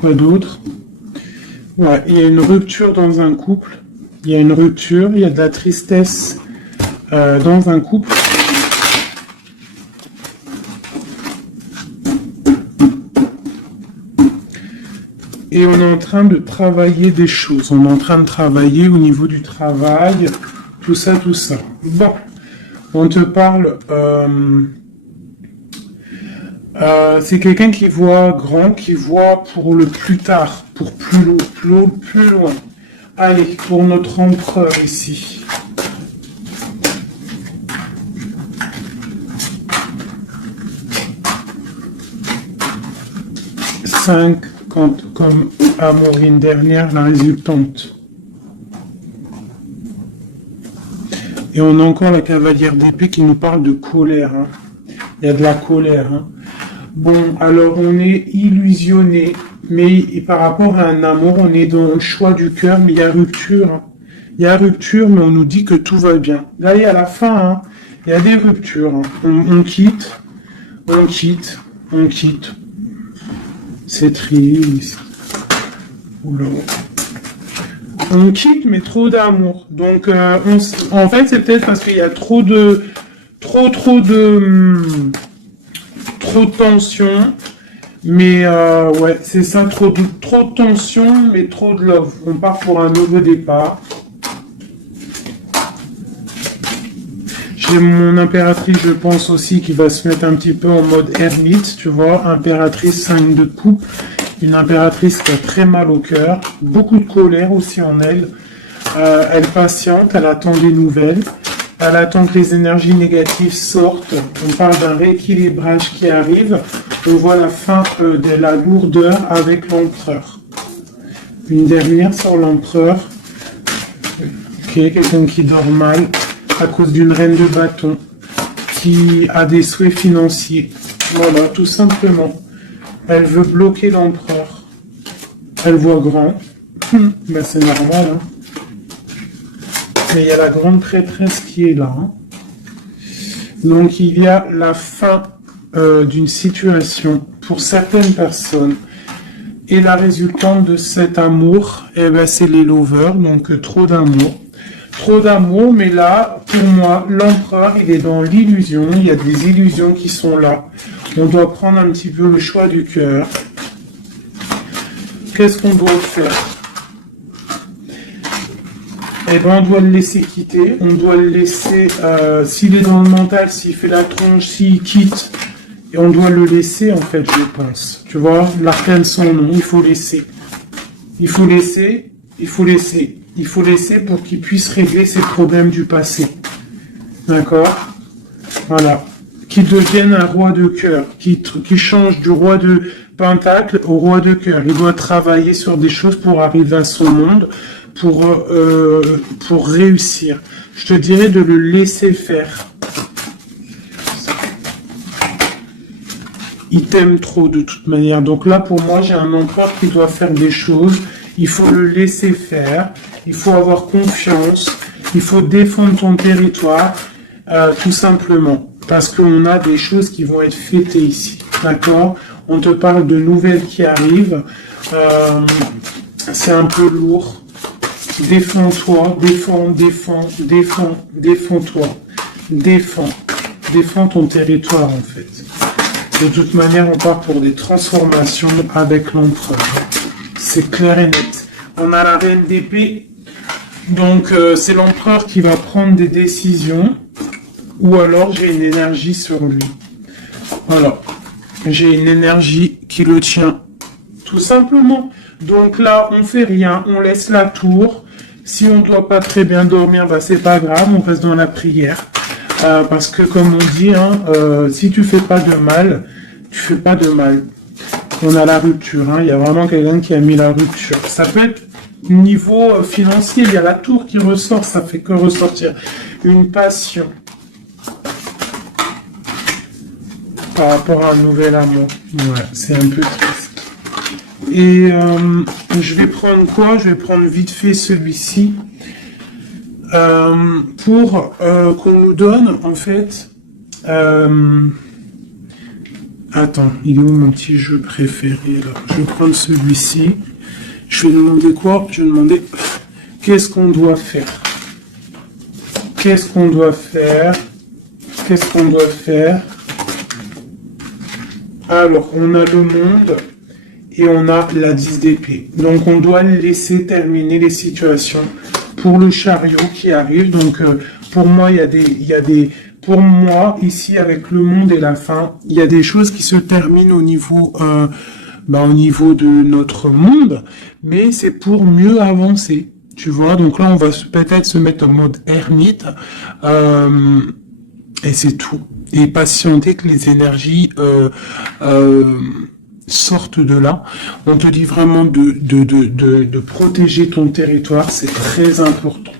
Quoi d'autre? Ouais, il y a une rupture dans un couple. Il y a une rupture, il y a de la tristesse dans un couple. Et on est en train de travailler des choses. On est en train de travailler au niveau du travail, tout ça, tout ça. Bon, on te parle... c'est quelqu'un qui voit grand, qui voit pour le plus tard, pour plus loin. Allez, pour notre empereur ici. Cinq, comme Amorine dernière, la résultante. Et on a encore la cavalière d'épée qui nous parle de colère. Hein. Il y a de la colère. Hein. Bon, alors on est illusionné, mais par rapport à un amour, on est dans le choix du cœur, mais il y a rupture. Hein. Il y a rupture, mais on nous dit que tout va bien. Là, il y a la fin, hein. Il y a des ruptures. Hein. On quitte. C'est triste. Oula. On quitte, mais trop d'amour. Donc, en fait, c'est peut-être parce qu'il y a trop de tension. Mais ouais, c'est ça, trop de tension, mais trop de love. On part pour un nouveau départ. J'ai mon impératrice, je pense aussi, qui va se mettre un petit peu en mode ermite, tu vois. Impératrice 5 de coupe. Une impératrice qui a très mal au cœur. Beaucoup de colère aussi en elle. Elle patiente, elle attend des nouvelles. Elle attend que les énergies négatives sortent. On parle d'un rééquilibrage qui arrive. On voit la fin de la lourdeur avec l'empereur. Une dernière sur l'empereur. Ok, quelqu'un qui dort mal à cause d'une reine de bâton qui a des souhaits financiers. Voilà, tout simplement. Elle veut bloquer l'empereur. Elle voit grand. Ben, c'est normal. Hein. Mais il y a la grande prêtresse qui est là. Hein. Donc il y a la fin d'une situation pour certaines personnes. Et la résultante de cet amour, eh ben, c'est les lovers, donc trop d'amour. Trop d'amour, mais là, pour moi, l'empereur, il est dans l'illusion. Il y a des illusions qui sont là. On doit prendre un petit peu le choix du cœur. Qu'est-ce qu'on doit faire? Eh ben, on doit le laisser quitter. On doit le laisser, s'il est dans le mental, s'il fait la tronche, s'il quitte. Et on doit le laisser, en fait, je pense. Tu vois, l'arcane son nom, il faut laisser. Il faut laisser, il faut laisser. Il faut laisser pour qu'il puisse régler ses problèmes du passé. D'accord? Voilà. Qu'il devienne un roi de cœur. Qu'il change du roi de pentacle au roi de cœur. Il doit travailler sur des choses pour arriver à son monde, pour réussir. Je te dirais de le laisser faire. Il t'aime trop de toute manière. Donc là, pour moi, j'ai un empereur qui doit faire des choses. Il faut le laisser faire. Il faut avoir confiance. Il faut défendre ton territoire, tout simplement. Parce qu'on a des choses qui vont être fêtées ici. D'accord? On te parle de nouvelles qui arrivent. C'est un peu lourd. Défends-toi. Défends-toi. Défends ton territoire, en fait. De toute manière, on part pour des transformations avec l'empereur. C'est clair et net. On a la reine d'épée. Donc, c'est l'empereur qui va prendre des décisions. Ou alors, j'ai une énergie sur lui. Voilà. J'ai une énergie qui le tient. Tout simplement. Donc là, on fait rien, on laisse la tour. Si on ne doit pas très bien dormir, bah c'est pas grave, on reste dans la prière. Parce que comme on dit, hein, si tu fais pas de mal, tu fais pas de mal. On a la rupture, hein. Il y a vraiment quelqu'un qui a mis la rupture. Ça peut être niveau financier, il y a la tour qui ressort, ça fait que ressortir une passion par rapport à un nouvel amour. Ouais, c'est un peu triste. Et je vais prendre quoi? Je vais prendre vite fait celui-ci pour qu'on nous donne en fait. Attends, il est où mon petit jeu préféré là? Je vais prendre celui-ci. Je vais demander quoi? Je vais demander qu'est-ce qu'on doit faire? Qu'est-ce qu'on doit faire? Qu'est-ce qu'on doit faire? Alors, on a le monde et on a la 10 d'épée. Donc, on doit laisser terminer les situations pour le chariot qui arrive. Donc, pour moi, pour moi, ici, avec le monde et la fin, il y a des choses qui se terminent au niveau de notre monde, mais c'est pour mieux avancer. Tu vois, donc là, on va peut-être se mettre en mode ermite, et c'est tout. Et patienter que les énergies sortent de là. On te dit vraiment de protéger ton territoire, c'est très important.